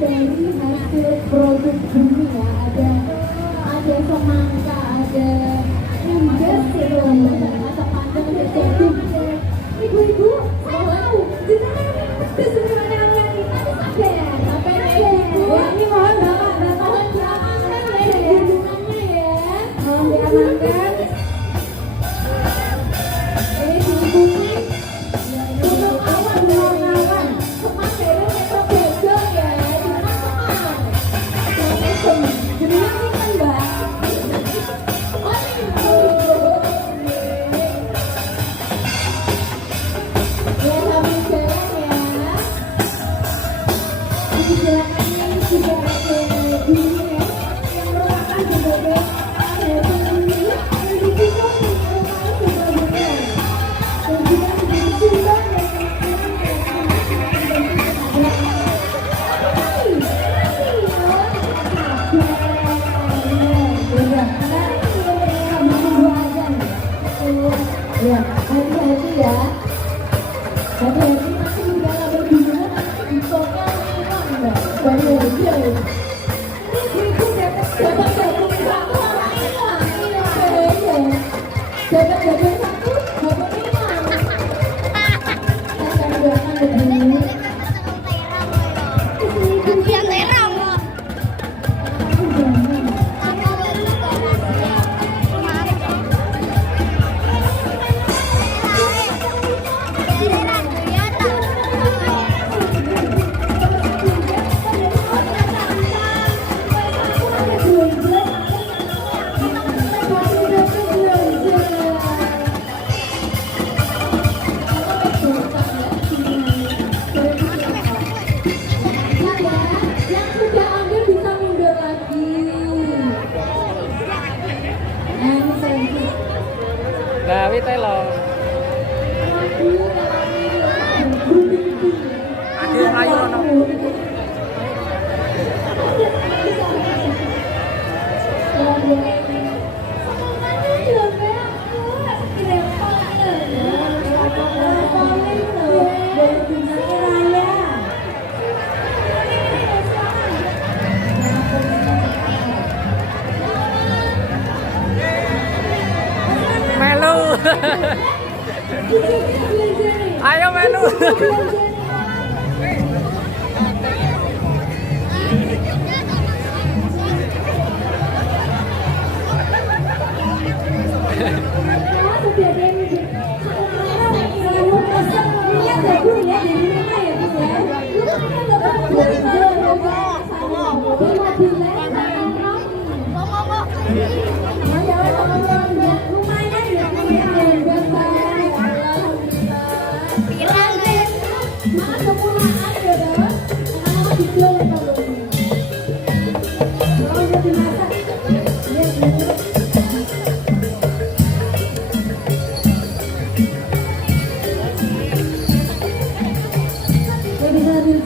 dari hasil produk bumi ya. Ada semangka, ada unggas, atau pandan, ada jagung. Ibu-ibu, wow, pedes sebenarnya ini apa ya? Ini mohon bapak diamankan ya hubungannya ya. Mohon diamankan. Ini dihubungi. Untuk awan. Semak dari metro bedol ya. Semak. Jadinya ini kan mbak. Ya sambil jalan ya. Di jalanannya ini juga ada gini ya, yang merupakan sebagai penghuni pendidikan rumah sebagainya. Dan juga menjadi sumber ya, hati-hati ya. Hati-hati masih di dalam berhubungan ditokar memang enggak. Hati-hati ya. Ini ibu dapat jagung satu orang hilang. Dapat jagung satu, dapat hilang. Saya akan buatkan begini. Dia terang loh. Yang sudah ambil bisa mundur lagi. Nah, ini selanjutnya. Gawi telo. Ade mlayu ono. Melu. Ayo melu.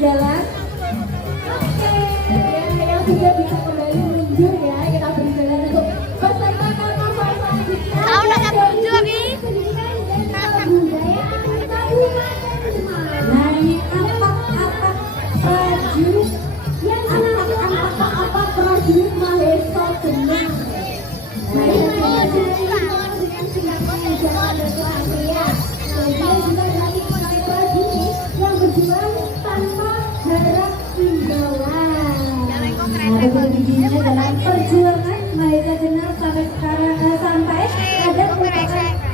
Jalan. Oke, yang sudah bisa kembali mundur ya, kita beri jalan untuk peserta karnaval selanjutnya. Tahu nak mundur nih. Pendidikan dan kebudayaan Kabupaten Semarang. Nah, ini apa prajurit yang apa prajurit Mahesa Genang. Nah, ini dengan Singapura yang jalan dan Asia. Nah, dia juga dari prajurit yang berjuang tanpa harap imbalan. Nah, begitu didinya dalam perjuangan Mahesa Genang sampai sekarang sampai ada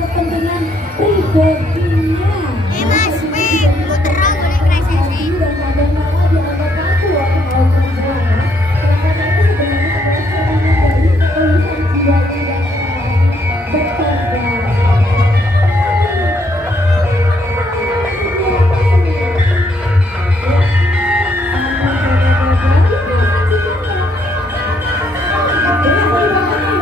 kepentingan pribadinya. Mas, terang boleh presisi. Dan kadang malah dianggap kaku oleh kaum perempuan. Karena itu sebenarnya adalah cerminan dari urusan jiwa-jiwa berkorban. Ini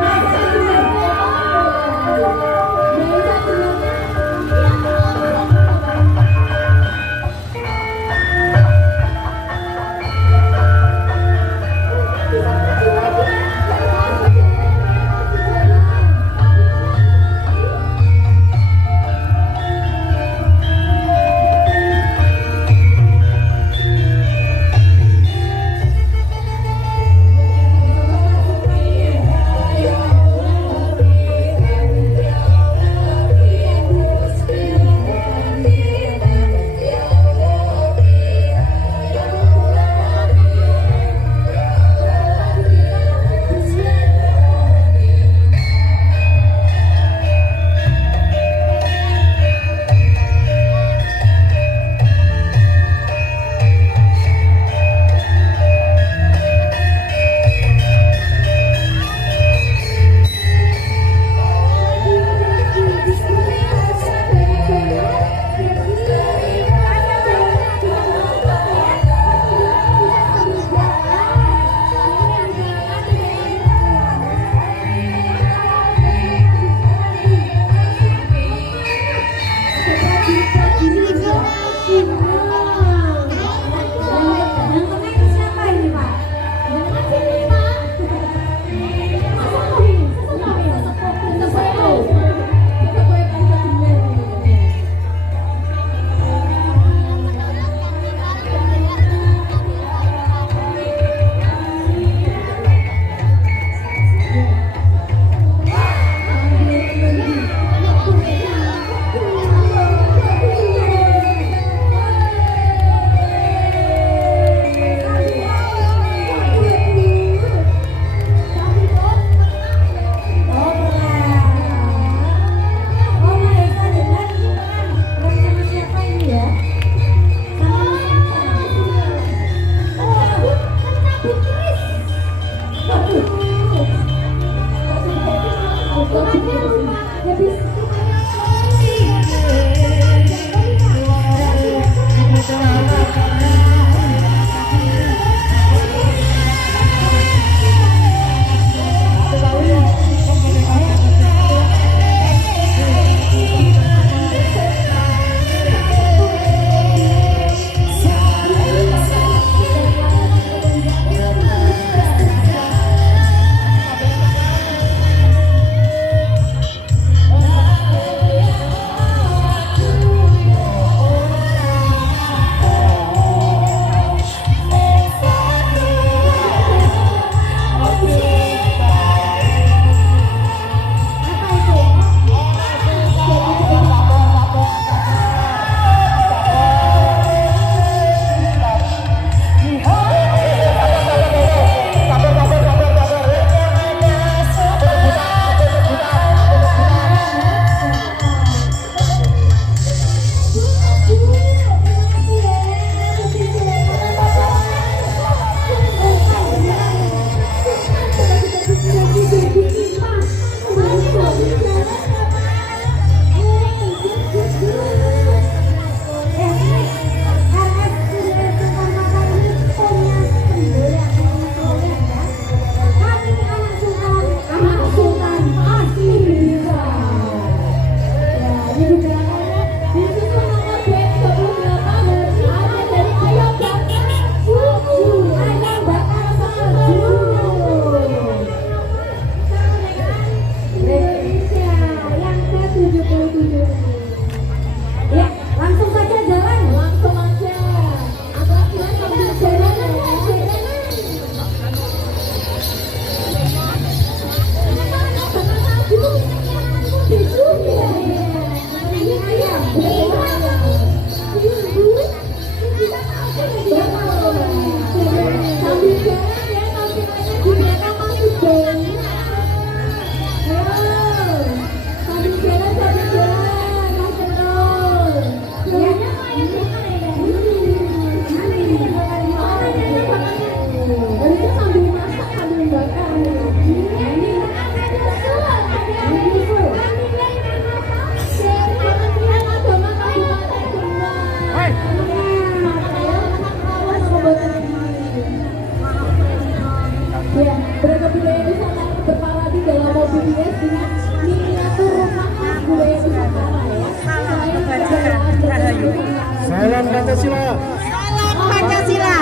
Salam Pancasila. Salam Pancasila.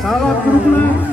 Salam perubahan.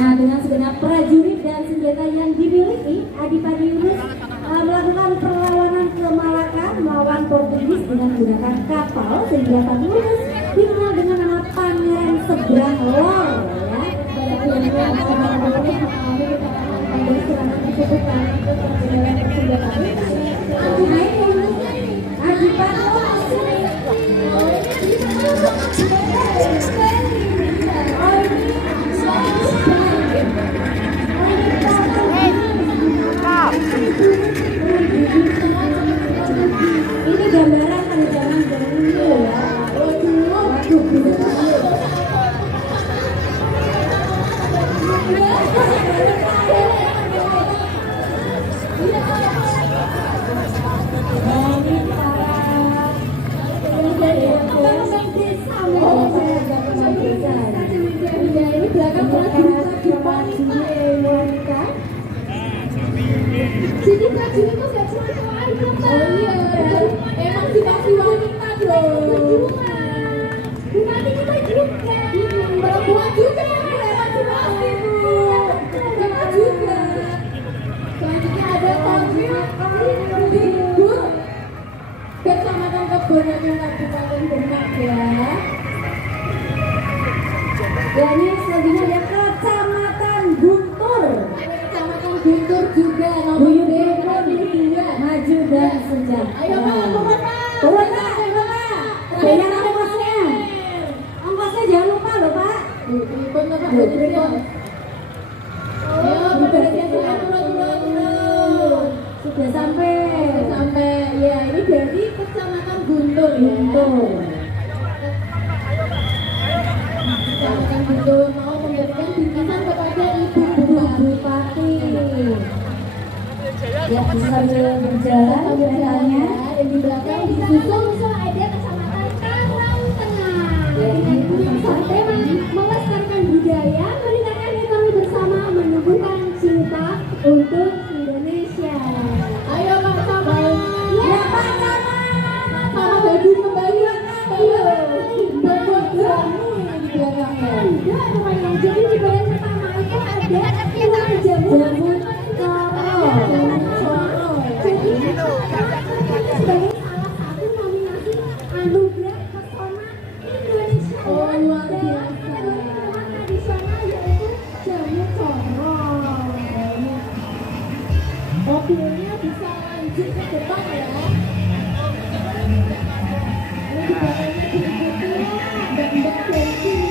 Nah, dengan segenap prajurit dan senjata yang dimiliki, Adipati Yunus melakukan perlawanan ke Malaka melawan Portugis dengan menggunakan kapal sehingga Pak Yunus dikenal dengan nama Pangeran Seberang Lor. Jadi baju itu gak cuma cowok aja, Pak. Oh iya, emang dikasih wanita dong. Berjuang. Bupati kita juga. Perempuan juga yang partisipasi, Bu. Kita juga. Selanjutnya ada tampil Guntur Kecamatan Kebonakan Kabupaten Demak ya. Ya ini selanjutnya ada Kecamatan Guntur. Kecamatan Guntur juga nomor B Maju dan Senja. Ayo Pak, turun Pak. Turun Pak, turun Pak. Bayar ongkosnya. Ongkosnya jangan lupa loh Pak. Ikut Pak, ikut. Ayo, badannya turun. Sudah sampai. Ya, ini dari Kecamatan Guntur ya. Guntur. Kecamatan Guntur mau memberikan bingkisan kepada Ibu Bupati. Ya sambil berjalan keretanya. Dan di belakang disusul ada Kecamatan Karang Tengah. Ibu yang santai melestarikan budaya, meningkatkan ekonomi bersama, menumbuhkan cinta untuk Indonesia. Ayo Pak Camat. Ya Pak Camat. Sama baju kembali. Iya. Buat jamu ini di belakangnya. Enggak, teman-teman. Jadi di bagian pertama itu ada uang jamu. Jamu Coro. Jadi sebagai salah satu nominasi anugerah pesona Indonesia. Oh luar biasa. Minuman tradisional yaitu jamu Coro. Mobilnya bisa lanjut ke depan ya. Ini di belakangnya diikuti mbak-mbak dari sini.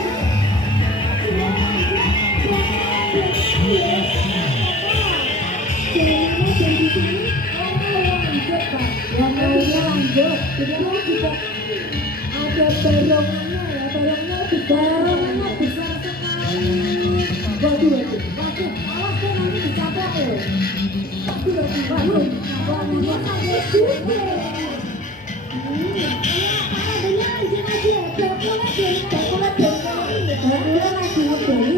Jalannya dari sini lanjut Pak. Warnanya lanjut. Jadi ini juga ada barongannya ya. Barongannya besar sekali. Waduh. Awas deh nanti dicaplok ya. Waduh. Warnanya ada juga. Adanya lanjut aja. Bakulah dari lagi ngedeli.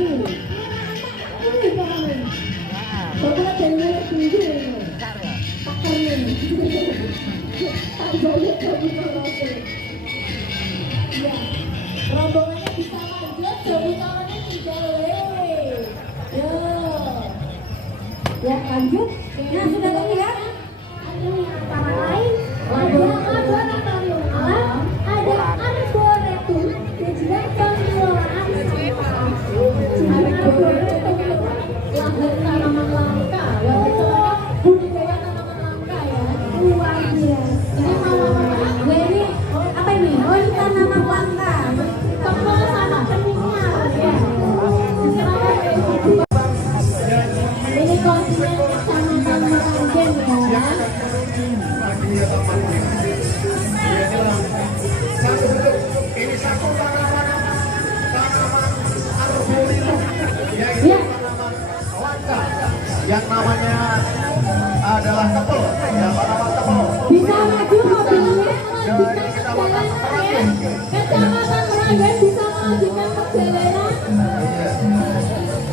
Bakulah dari mulai tinggi. Pakarnya nih. Tambahnya jamu Coro. Ya, rombongannya bisa lanjut. Jamu Coronya tidak. Yo. Ya lanjut. Nah sudah terlihat. Ada yang antara lain laboratorium alam, ada arboretum, dan juga pengelolaan sampah. Jadi arboretum lahir tanaman langka, yang itu budidaya tanaman langka ya, luar biasa. Ini tanaman Ya ini apa ini? Oh ini tanaman langka. tebal sama peninggal ya. Ini kontingen Kecamatan Marangen ya. Ya. Yang namanya adalah tepel, ya tanaman tepel. Bisa maju mobilnya. Melanjutkan perjalanan ya. Kecamatan Marangen bisa melanjutkan perjalanan.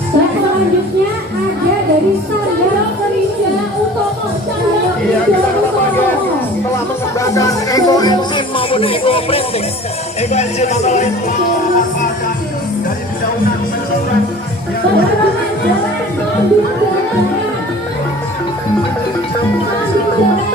Dan selanjutnya ada dari Sandra Kerja Utomo. Iya, kita bagian telah mengembangkan ego enzim maupun ego printing. Ego enzim atau lain memanfaatkan dari dedaunan sayuran yang Penerangan jalan sambil jalan. Sambil jalan.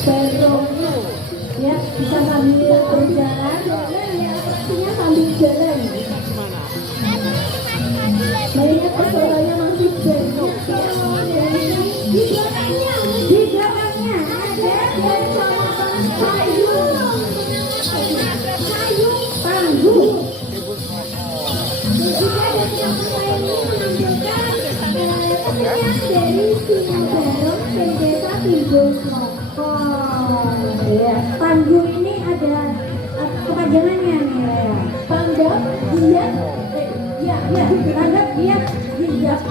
Perjalanan ya bisa sambil berjalan. atraksinya sambil jalan. Melihat pesertanya masih banyak ya. Dan ini di belakangnya ada Kecamatan Payung. Panggung. Dan juga ada yang lain menampilkan kesenian dari Singabarong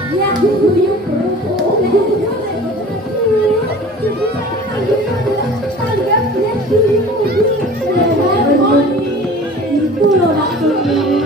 Ya, guyub kerupuk. Itu loh maksudnya.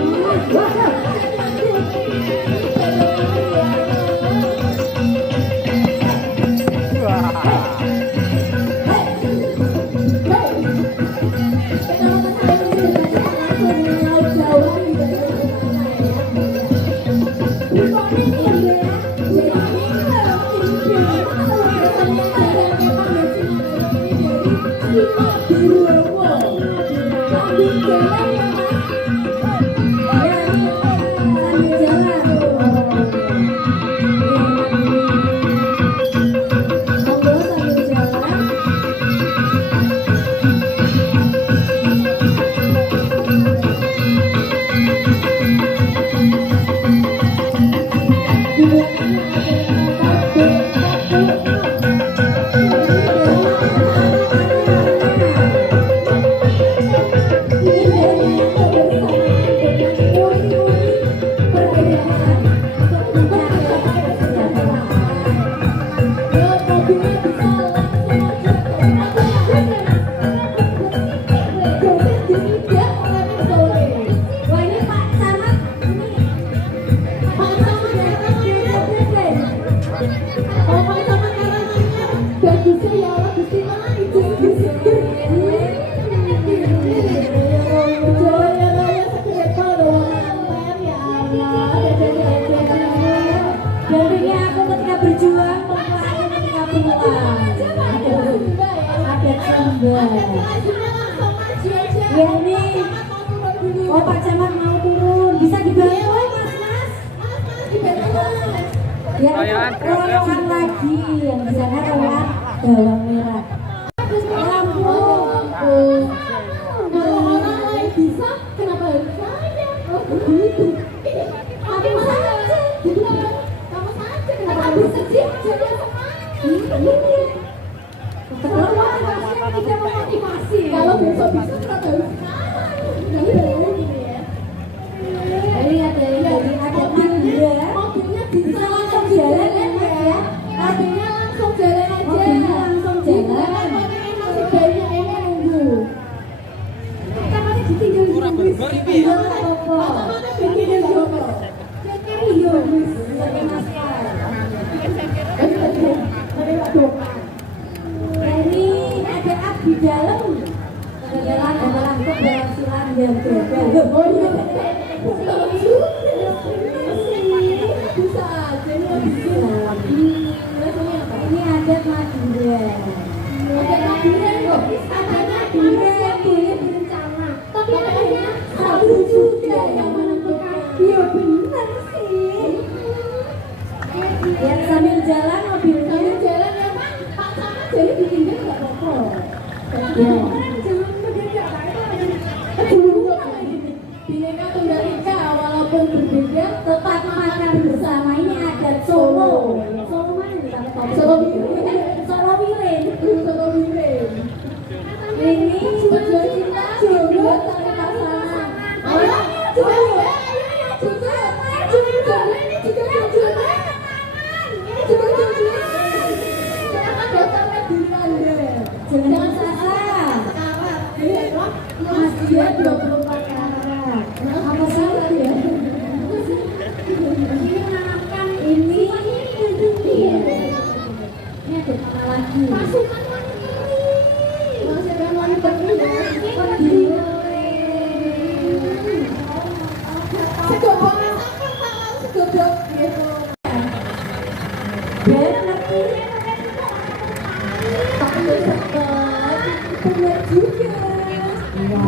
Ya ini, oh Pak Camat mau turun, bisa dibantu mas. Ya rombongan lagi, yang di sana lewat bawang merah. Lampu. Orang lain bisa, kenapa harus saya? Oh begitu. Kamu saja, kamu saja kenapa bisa sih? Jadi tidak memotivasi. Kalau besok bisa kenapa harus Lihat dari ada mobilnya bisa langsung jalan ya. Mobilnya langsung jalan aja. Mobilnya langsung jalan. Masih banyak yang nunggu. Kamane ditinggal Iya, otomatis bikin yang jopo. Jadi yo wis ini ada ab di dalam. Ada lampu bersilang dan gagal. Oh iya, bisa aja Ini ada Madura. Ada labirin kok, katanya manusia boleh berencana. Tapi akhirnya satu juga yang menentukan. Iya benar sih. Ya sambil jalan mobilnya. Sambil jalan ya Pak, Pak Camat jadi ditinggal nggak apa-apa. Ya. Jangan mendadak, Bineka Tunggal Ika walaupun berbeda Tetap makan bersama, ini adat Solo. Solo mana nih Pak? Solo Wirin. Solo Wirin. Solo Wirin. Ini Berjuang cinta, jodoh cari pasangan. Ayo, jodoh. Jodoh. Ini juga jodoh. Ini juga jodoh. Silakan daftarkan diri Anda. jangan salah. Sekarat. Lihatlah, Mas dia 24 karat. Apa salah ya? Ini menanamkan ini. Ini ada mana lagi? Pasukan wanita ini. Pasukan wanita ini. Segobok apa kalau segobok gitu. Benar. Tapi sempat benar juga.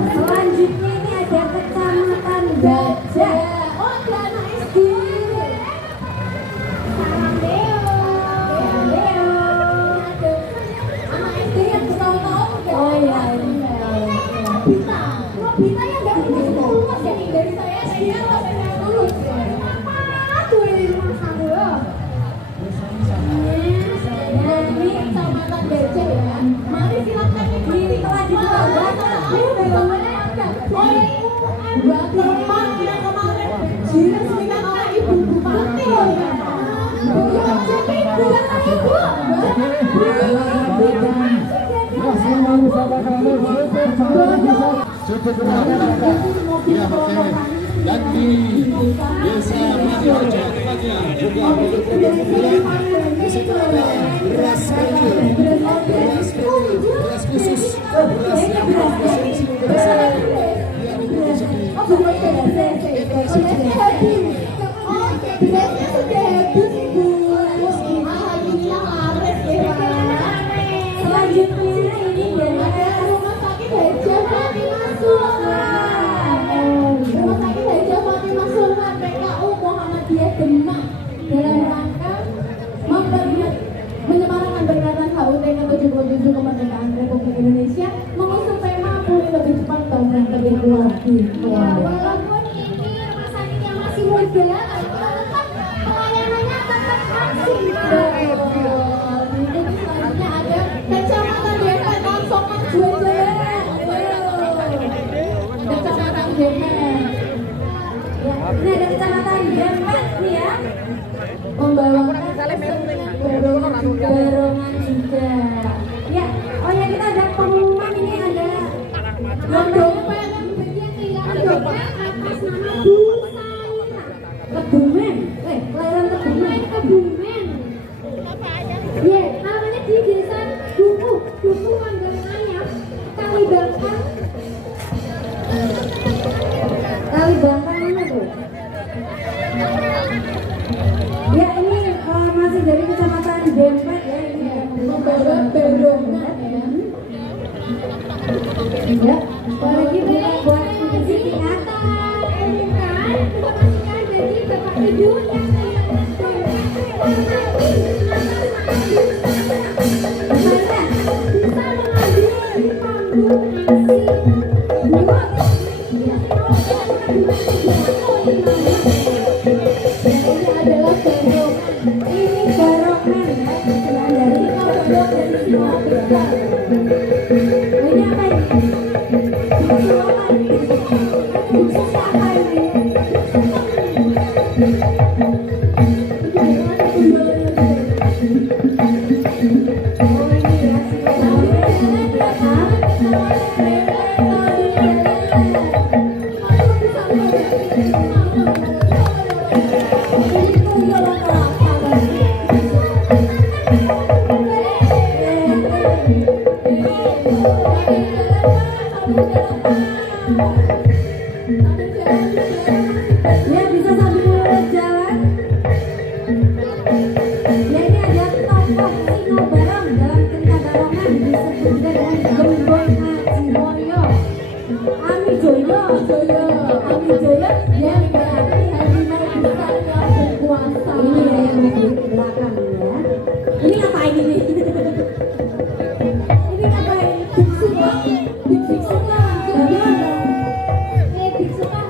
Selanjutnya ini ada Kecamatan Gajah. Oh, ada anak SD. Anak SD yang bertahun-tahun. Oh iya ini. Robita. Robita yang nggak lulus ya nih dari saya sampai saya lulus. Aduh ini mas aku. Ini Kecamatan Gajah ya. Mari silakan ini telah dibuka. Oh ini buat teman yang kemarin diresmikan oleh Ibu Bupati. beberapa ya oke. Dan di desa Madiorejo tempatnya juga untuk program unggulan. Di situ ada beras kecil, beras khusus, beras yang berkonsumsi masyarakat yang diproduksi di Selanjutnya ini adalah Rumah Sakit Haja Fatimah Sultan. Rumah Sakit Haja Fatimah Sultan PKU Muhammadiyah Demak dalam rangka menyemarakan peringatan HUT ke-77 kemerdekaan Republik Indonesia mengusung tema pulih lebih cepat dan lebih kuat. Walaupun ini rumah sakit yang masih muda, tetap pelayanannya tetap maksimal. Ini selanjutnya ada Kecamatan Depet Langsongan Jualan. Kecamatan Depet. ini ada kecamatan Depet nih ya. Membawakan Dorongan juga. Ya, oh ya kita ada pengumuman ini ada Dompet yang bagian kehilangan dompet atas nama Bu Salina. Kebumen. Kelahiran Kebumen. Kebumen. Ya, namanya di desa Duku Mangganganyar, Kalibangkang. Kalibangkang mana tuh? Ya ini masih dari kecamatan Dempet ya, ini Membawa dorongan ya. ya. Apalagi buat sini ya. Informasikan jadi Bapak Ibu yang kehilangan dompet bisa mengambil di panggung ini adalah dorongan. Ini barongan ya, istilah dari semua besar. Ini apa ini? Khusus apa ini? Oh ini ya, ya bisa sambil jalan. Ya ini ada tokoh Sino Barong dalam cerita barongan disebut juga dengan Gembong Haji Moyo, Ami Joyo, yang berarti harimau besar yang berkuasa. Ini ya yang di belakang ya. Ini ngapain ini? Ini ngapain? Biksu lah. Biksu lah. Bagaimana? Biksu lah.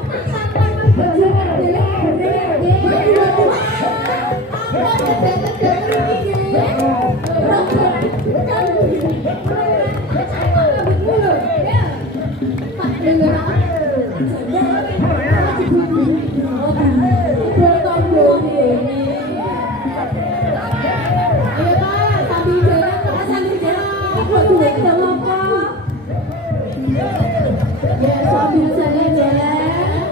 Ya, sambil jalan-jalan.